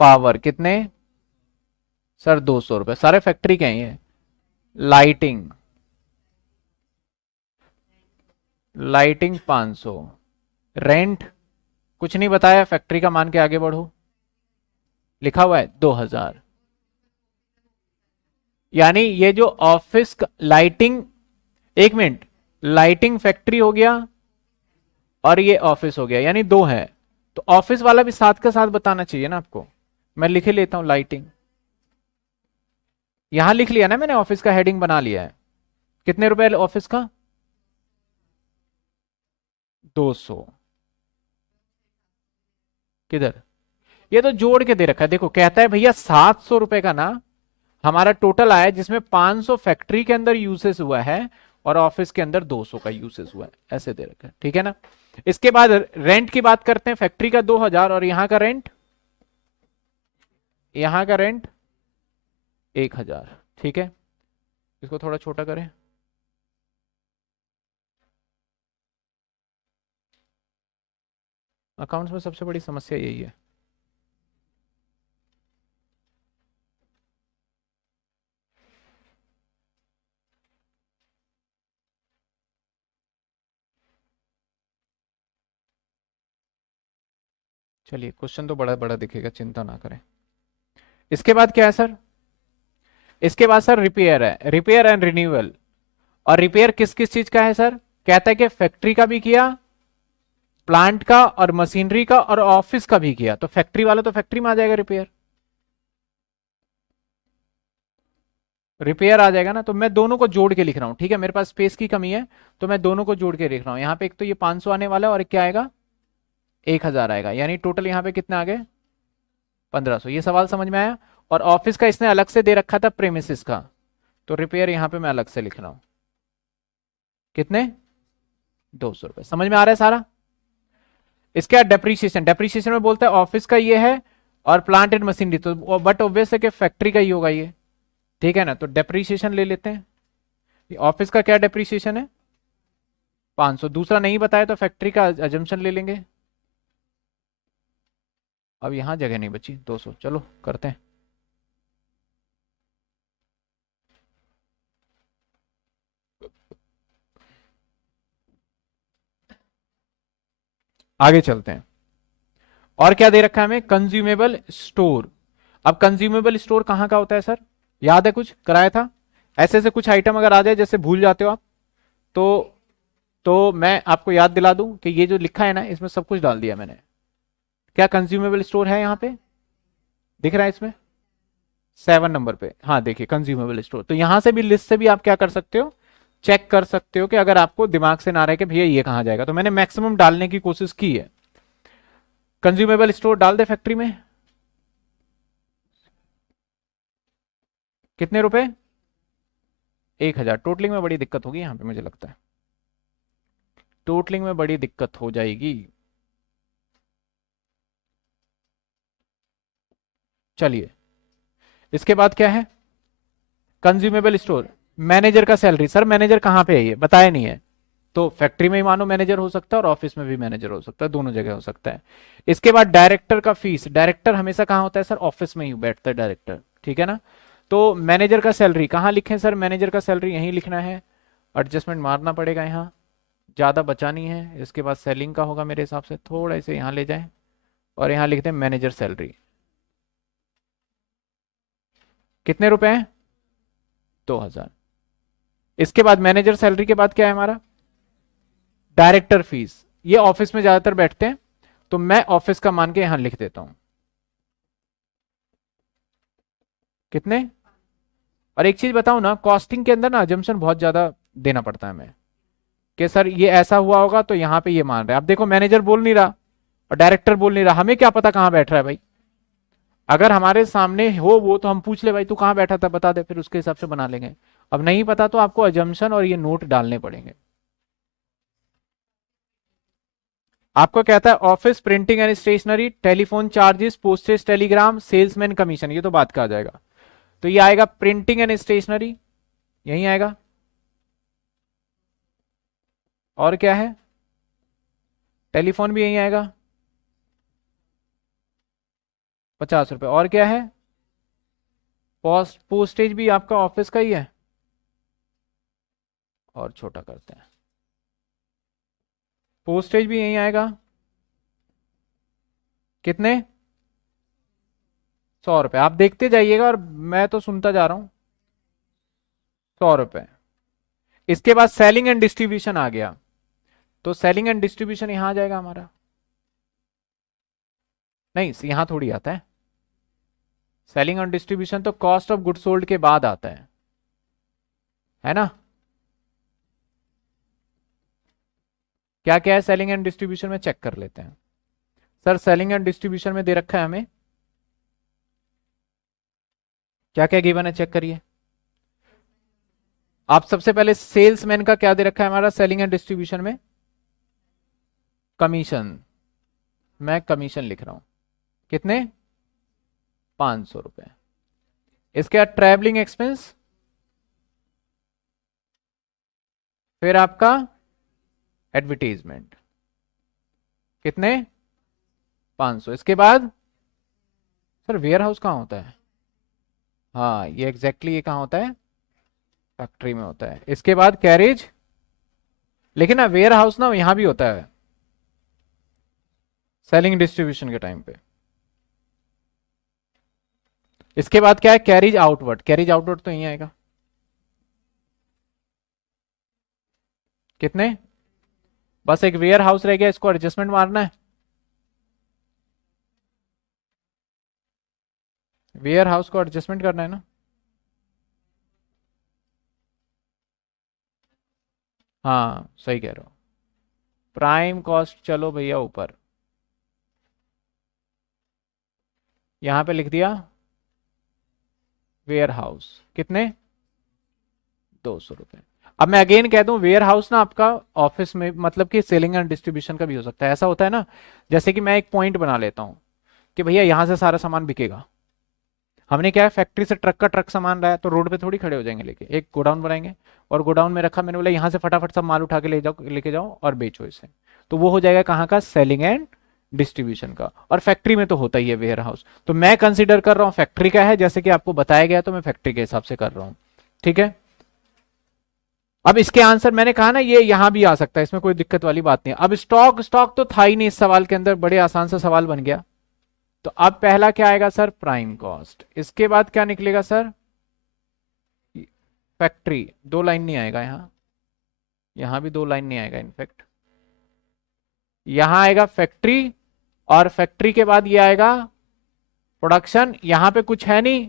पावर कितने सर, 200 रुपए। सारे फैक्ट्री के हैं ये। Lighting, lighting 500। रेंट कुछ नहीं बताया, फैक्ट्री का मान के आगे बढ़ो, लिखा हुआ है 2000। यानी ये जो ऑफिस लाइटिंग, एक मिनट, लाइटिंग फैक्ट्री हो गया और ये ऑफिस हो गया, यानी दो है। तो ऑफिस वाला भी साथ के साथ बताना चाहिए ना आपको। मैं लिख ही लेता हूं लाइटिंग, यहां लिख लिया ना मैंने, ऑफिस का हेडिंग बना लिया है। कितने रुपए ऑफिस का, 200। किधर, ये तो जोड़ के दे रखा है, देखो कहता है भैया 700 रुपए का ना हमारा टोटल आया, जिसमें 500 फैक्ट्री के अंदर यूसेस हुआ है और ऑफिस के अंदर 200 का यूसेस हुआ है, ऐसे दे रखा है, ठीक है ना। इसके बाद रेंट की बात करते हैं, फैक्ट्री का 2000 और यहां का रेंट, यहां का रेंट 1000, ठीक है। इसको थोड़ा छोटा करें, अकाउंट्स में सबसे बड़ी समस्या यही है। चलिए क्वेश्चन तो बड़ा बड़ा दिखेगा, चिंता ना करें। इसके बाद क्या है सर, इसके बाद सर रिपेयर है, रिपेयर एंड रिन्यूअल। और रिपेयर किस किस चीज का है सर, कहता है कि फैक्ट्री का भी किया, प्लांट का और मशीनरी का और ऑफिस का भी किया। तो फैक्ट्री वाला तो फैक्ट्री में आ जाएगा रिपेयर, रिपेयर आ जाएगा ना। तो मैं दोनों को जोड़ के लिख रहा हूं, ठीक है, मेरे पास स्पेस की कमी है तो मैं दोनों को जोड़ के लिख रहा हूं। यहाँ पे एक तो ये 500 आने वाला है और एक क्या आएगा, 1000 आएगा, यानी टोटल यहाँ पे कितने आ गए, 1500। ये सवाल समझ में आया। और ऑफिस का इसने अलग से दे रखा था प्रेमिसेस का, तो रिपेयर यहाँ पे मैं अलग से लिख रहा हूं, कितने, 200 रुपए। समझ में आ रहा है सारा। इसके बाद डेप्रीशिएशन, डेप्रीशिएशन में बोलता है ऑफिस का ये है और प्लांट एंड मशीनरी, तो बट ऑब्वियस है कि फैक्ट्री का ही होगा ये, ठीक है ना। तो डेप्रीशिएशन ले लेते हैं, ऑफिस का क्या डेप्रीशिएशन है, 500। दूसरा नहीं बताया तो फैक्ट्री का अजम्पशन ले लेंगे। अब यहां जगह नहीं बची, 200, चलो करते हैं। आगे चलते हैं। और क्या दे रखा है हमें, कंज्यूमेबल स्टोर। अब कंज्यूमेबल स्टोर कहां का होता है सर, याद है, कुछ कराया था। ऐसे ऐसे कुछ आइटम अगर आ जाए जैसे भूल जाते हो आप, तो मैं आपको याद दिला दूं कि ये जो लिखा है ना, इसमें सब कुछ डाल दिया मैंने। क्या कंज्यूमेबल स्टोर है यहाँ पे, दिख रहा है इसमें 7 नंबर पे, हाँ देखिए कंज्यूमेबल स्टोर। तो यहां से भी, लिस्ट से भी आप क्या कर सकते हो, चेक कर सकते हो कि अगर आपको दिमाग से ना रहे कि भैया ये कहां जाएगा। तो मैंने मैक्सिमम डालने की कोशिश की है। कंज्यूमेबल स्टोर डाल दे फैक्ट्री में, कितने रुपए, 1000। टोटलिंग में बड़ी दिक्कत होगी यहाँ पे, मुझे लगता है टोटलिंग में बड़ी दिक्कत हो जाएगी। चलिए इसके बाद क्या है, कंज्यूमेबल स्टोर, मैनेजर का सैलरी। सर मैनेजर कहाँ पे है, ये बताया नहीं है। तो फैक्ट्री में ही मानो मैनेजर हो सकता है और ऑफिस में भी मैनेजर हो सकता है, दोनों जगह हो सकता है। इसके बाद डायरेक्टर का फीस, डायरेक्टर हमेशा कहाँ होता है सर, ऑफिस में ही बैठता है डायरेक्टर, ठीक है ना। तो मैनेजर का सैलरी कहाँ लिखें सर, मैनेजर का सैलरी यहीं लिखना है, एडजस्टमेंट मारना पड़ेगा यहाँ, ज्यादा बचा नहीं है। इसके बाद सेलिंग का होगा मेरे हिसाब से, थोड़ा इसे यहाँ ले जाएं और यहाँ लिखते हैं मैनेजर सैलरी, कितने रुपए हैं, 2000। इसके बाद मैनेजर सैलरी के बाद क्या है हमारा, डायरेक्टर फीस। ये ऑफिस में ज्यादातर बैठते हैं, तो मैं ऑफिस का मान के यहां लिख देता हूं, कितने। और एक चीज बताऊं ना, कॉस्टिंग के अंदर ना अजम्पशन बहुत ज्यादा देना पड़ता है हमें, कि सर ये ऐसा हुआ होगा तो यहाँ पे ये मान रहे हैं। अब देखो मैनेजर बोल नहीं रहा और डायरेक्टर बोल नहीं रहा, हमें क्या पता कहाँ बैठ रहा है भाई। अगर हमारे सामने हो वो तो हम पूछ ले भाई तू कहाँ बैठा था बता दे, फिर उसके हिसाब से बना लेंगे। अब नहीं पता तो आपको अजम्पशन और ये नोट डालने पड़ेंगे। आपको कहता है office printing and stationery, telephone charges, postage, telegram, salesman commission, ये तो बात का आ जाएगा। तो ये आएगा प्रिंटिंग एंड स्टेशनरी, यही आएगा। और क्या है? टेलीफोन भी यहीं आएगा, 50 रुपये। और क्या है? पोस्टेज भी आपका ऑफिस का ही है। और छोटा करते हैं, पोस्टेज भी यहीं आएगा, कितने? 100 रुपये। आप देखते जाइएगा और मैं तो सुनता जा रहा हूं। 100 रुपये। इसके बाद सेलिंग एंड डिस्ट्रीब्यूशन आ गया, तो सेलिंग एंड डिस्ट्रीब्यूशन यहां आ जाएगा हमारा। नहीं, यहां थोड़ी आता है। सेलिंग एंड डिस्ट्रीब्यूशन तो कॉस्ट ऑफ गुड सोल्ड के बाद आता है ना? क्या क्या है सेलिंग एंड डिस्ट्रीब्यूशन में, चेक कर लेते हैं। सर सेलिंग एंड डिस्ट्रीब्यूशन में दे रखा है हमें, क्या क्या गिवन है, चेक करिए। आप सबसे पहले सेल्समैन का क्या दे रखा है हमारा सेलिंग एंड डिस्ट्रीब्यूशन में? कमीशन। मैं कमीशन लिख रहा हूं, कितने? 500 रुपए। इसके बाद ट्रैवलिंग एक्सपेंस, फिर आपका एडवर्टीजमेंट, कितने? 500। इसके बाद सर वेयर हाउस कहाँ होता है? हाँ, ये एग्जैक्टली ये कहाँ होता है? फैक्ट्री में होता है। इसके बाद कैरेज, लेकिन ना वेयर हाउस ना यहां भी होता है सेलिंग डिस्ट्रीब्यूशन के टाइम पे। इसके बाद क्या है? Carriage outward. कैरिज आउटवर्ड तो यही आएगा, कितने? बस एक वेयर हाउस रह गया, इसको एडजस्टमेंट मारना है। वेयर हाउस को एडजस्टमेंट करना है ना? हाँ सही कह रहे हो। प्राइम कॉस्ट चलो भैया ऊपर, यहां पे लिख दिया वेयर हाउस, कितने? 200 रुपए। अब मैं अगेन कह दूं, वेयर हाउस ना आपका ऑफिस में, मतलब कि सेलिंग एंड डिस्ट्रीब्यूशन का भी हो सकता है। ऐसा होता है ना, जैसे कि मैं एक पॉइंट बना लेता हूं कि भैया यहां से सारा सामान बिकेगा। हमने क्या है, फैक्ट्री से ट्रक का ट्रक सामान रहा है, तो रोड पे थोड़ी खड़े हो जाएंगे लेके, एक गोडाउन बनाएंगे और गोडाउन में रखा, मैंने बोला यहाँ से फटाफट सब माल उठा के ले जाओ, लेके जाओ और बेचो इसे। तो वो हो जाएगा कहाँ का? सेलिंग एंड डिस्ट्रीब्यूशन का। और फैक्ट्री में तो होता ही है वेयर हाउस, तो मैं कंसिडर कर रहा हूँ फैक्ट्री का है, जैसे कि आपको बताया गया, तो मैं फैक्ट्री के हिसाब से कर रहा हूँ। ठीक है। अब इसके आंसर मैंने कहा ना, ये यहां भी आ सकता है, इसमें कोई दिक्कत वाली बात नहीं है। अब स्टॉक, स्टॉक तो था ही नहीं इस सवाल के अंदर, बड़े आसान सा सवाल बन गया। तो अब पहला क्या आएगा सर? Prime cost. इसके बाद क्या निकलेगा सर? फैक्ट्री। दो लाइन नहीं आएगा यहां, यहां भी दो लाइन नहीं आएगा इनफैक्ट, यहां आएगा फैक्ट्री, और फैक्ट्री के बाद ये आएगा प्रोडक्शन। यहां पे कुछ है नहीं,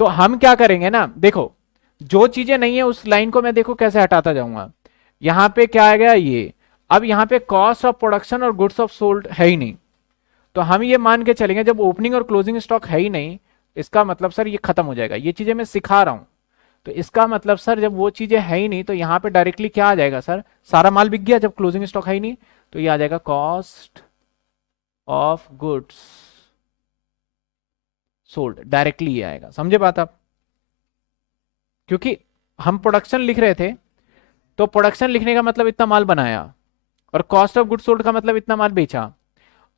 तो हम क्या करेंगे ना, देखो जो चीजें नहीं है उस लाइन को मैं देखो कैसे हटाता जाऊंगा। यहां पे क्या आ गया ये, अब यहां पे कॉस्ट ऑफ प्रोडक्शन और गुड्स ऑफ सोल्ड है ही नहीं, तो हम ये मान के चलेंगे जब ओपनिंग और क्लोजिंग स्टॉक है ही नहीं, इसका मतलब सर ये खत्म हो जाएगा। ये चीजें मैं सिखा रहा हूं, तो इसका मतलब सर जब वो चीजें है ही नहीं, तो यहां पे डायरेक्टली क्या आ जाएगा सर? सारा माल बिक गया जब क्लोजिंग स्टॉक है ही नहीं, तो ये आ जाएगा cost of goods sold, directly ये आएगा। समझे बात आप? क्योंकि हम प्रोडक्शन लिख रहे थे, तो प्रोडक्शन लिखने का मतलब इतना माल बनाया, और कॉस्ट ऑफ गुड्स सोल्ड का मतलब इतना माल बेचा।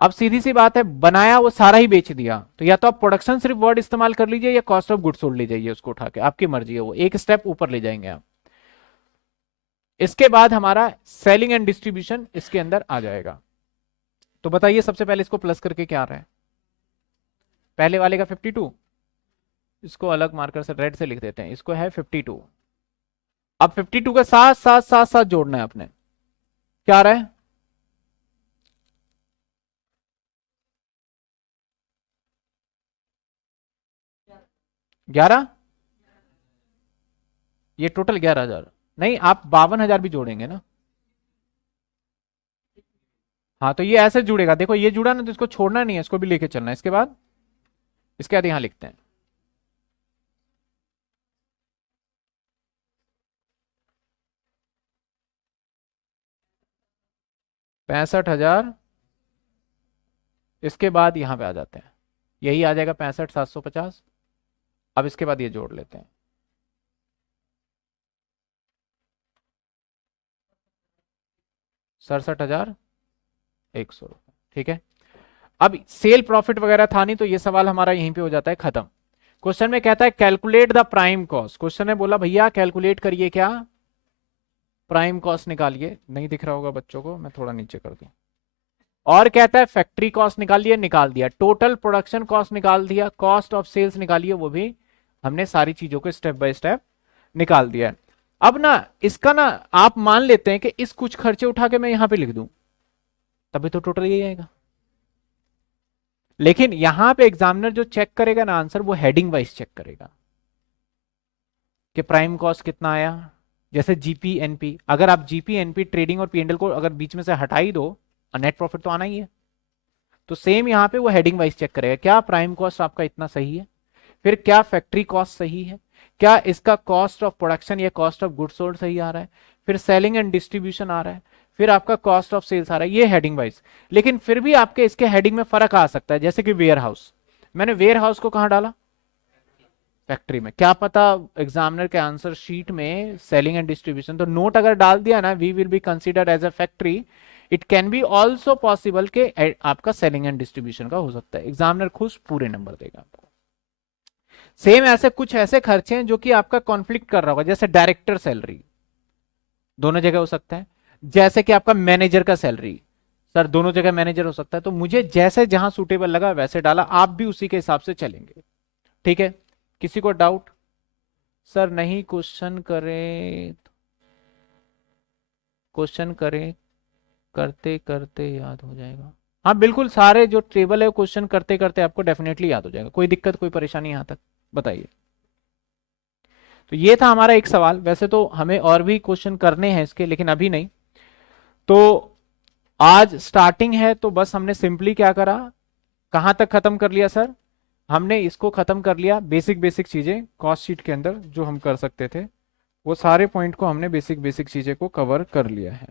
अब सीधी सी बात है, बनाया वो सारा ही बेच दिया, तो या तो आप प्रोडक्शन सिर्फ वर्ड इस्तेमाल कर लीजिए, या कॉस्ट ऑफ गुड्स सोल्ड ले जाइए उसको उठा के, आपकी मर्जी है, वो एक स्टेप ऊपर ले जाएंगे आप। इसके बाद हमारा सेलिंग एंड डिस्ट्रीब्यूशन इसके अंदर आ जाएगा। तो बताइए सबसे पहले इसको प्लस करके क्या आ रहा है? पहले वाले का 52, इसको अलग मार्कर से रेड से लिख देते हैं, इसको है 52। अब 52 का साथ साथ साथ साथ जोड़ना है अपने, क्या आ रहा है? 11। ये टोटल 11,000, नहीं आप 52,000 भी जोड़ेंगे ना? हाँ तो ये ऐसे जुड़ेगा, देखो ये जुड़ा ना, तो इसको छोड़ना नहीं है, इसको भी लेके चलना है। इसके बाद, इसके बाद यहां लिखते हैं 65,000। इसके बाद यहां पे आ जाते हैं, यही आ जाएगा 65,750। अब इसके बाद ये जोड़ लेते हैं, 67,100 रुपये, ठीक है। अब सेल प्रॉफिट वगैरह था नहीं, तो ये सवाल हमारा यहीं पे हो जाता है खत्म। क्वेश्चन में कहता है calculate the prime cost. Question ने बोला भैया कैलकुलेट करिए क्या, प्राइम कॉस्ट निकालिए। नहीं दिख रहा होगा बच्चों को, मैं थोड़ा नीचे कर दूं। और कहता है फैक्ट्री कॉस्ट निकालिए, निकाल दिया। टोटल प्रोडक्शन कॉस्ट निकाल दिया। कॉस्ट ऑफ सेल्स निकालिए, वो भी हमने सारी चीजों को स्टेप बाय स्टेप निकाल दिया। अब ना इसका ना आप मान लेते हैं कि इस कुछ खर्चे उठा के मैं यहां पे लिख दूं, तभी तो टोटल यही आएगा। लेकिन यहां पे एग्जामिनर जो चेक करेगा ना आंसर, वो हेडिंग वाइज चेक करेगा कि प्राइम कॉस्ट कितना आया। जैसे जीपी एनपी, अगर आप जीपी एनपी ट्रेडिंग और पीएनएल को अगर बीच में से हटा ही दो, नेट प्रॉफिट तो आना ही है। तो सेम यहां पे वो हेडिंग वाइज चेक करेगा, क्या प्राइम कॉस्ट आपका इतना सही है, फिर क्या फैक्ट्री कॉस्ट सही है, क्या इसका कॉस्ट ऑफ प्रोडक्शन या कॉस्ट ऑफ गुड्स सोल्ड सही आ रहा है, फिर सेलिंग एंड डिस्ट्रीब्यूशन आ रहा है, फिर आपका कॉस्ट ऑफ सेल्स आ रहा है। ये हेडिंग वाइज। लेकिन फिर भी आपके इसके हेडिंग में फर्क आ सकता है। जैसे कि वेयर हाउस, मैंने वेयर हाउस को कहां डाला, फैक्ट्री में। क्या पता एग्जामिनर के आंसर शीट में सेलिंग एंड डिस्ट्रीब्यूशन, तो नोट अगर डाल दिया ना we will be considered as a factory, it can be also possible के आपका सेलिंग एंड डिस्ट्रीब्यूशन का हो सकता है। एग्जामिनर खुश पूरे नंबर देगा आपको। सेम ऐसे कुछ ऐसे खर्चे हैं जो कि आपका कॉन्फ्लिक्ट कर रहा होगा, जैसे डायरेक्टर सैलरी दोनों जगह हो सकता है, जैसे कि आपका मैनेजर का सैलरी, सर दोनों जगह मैनेजर हो सकता है। तो मुझे जैसे जहां सुटेबल लगा वैसे डाला, आप भी उसी के हिसाब से चलेंगे, ठीक है। किसी को डाउट? सर नहीं, क्वेश्चन करें, क्वेश्चन करें, करते करते याद हो जाएगा। हाँ बिल्कुल, सारे जो टेबल है क्वेश्चन करते करते आपको डेफिनेटली याद हो जाएगा। कोई दिक्कत कोई परेशानी यहां तक बताइए। तो ये था हमारा एक सवाल। वैसे तो हमें और भी क्वेश्चन करने हैं इसके, लेकिन अभी नहीं। तो आज स्टार्टिंग है, तो बस हमने सिंपली क्या करा, कहां तक खत्म कर लिया सर, हमने इसको खत्म कर लिया। बेसिक बेसिक चीजें कॉस्ट शीट के अंदर जो हम कर सकते थे, वो सारे पॉइंट को हमने बेसिक बेसिक चीजें को कवर कर लिया है।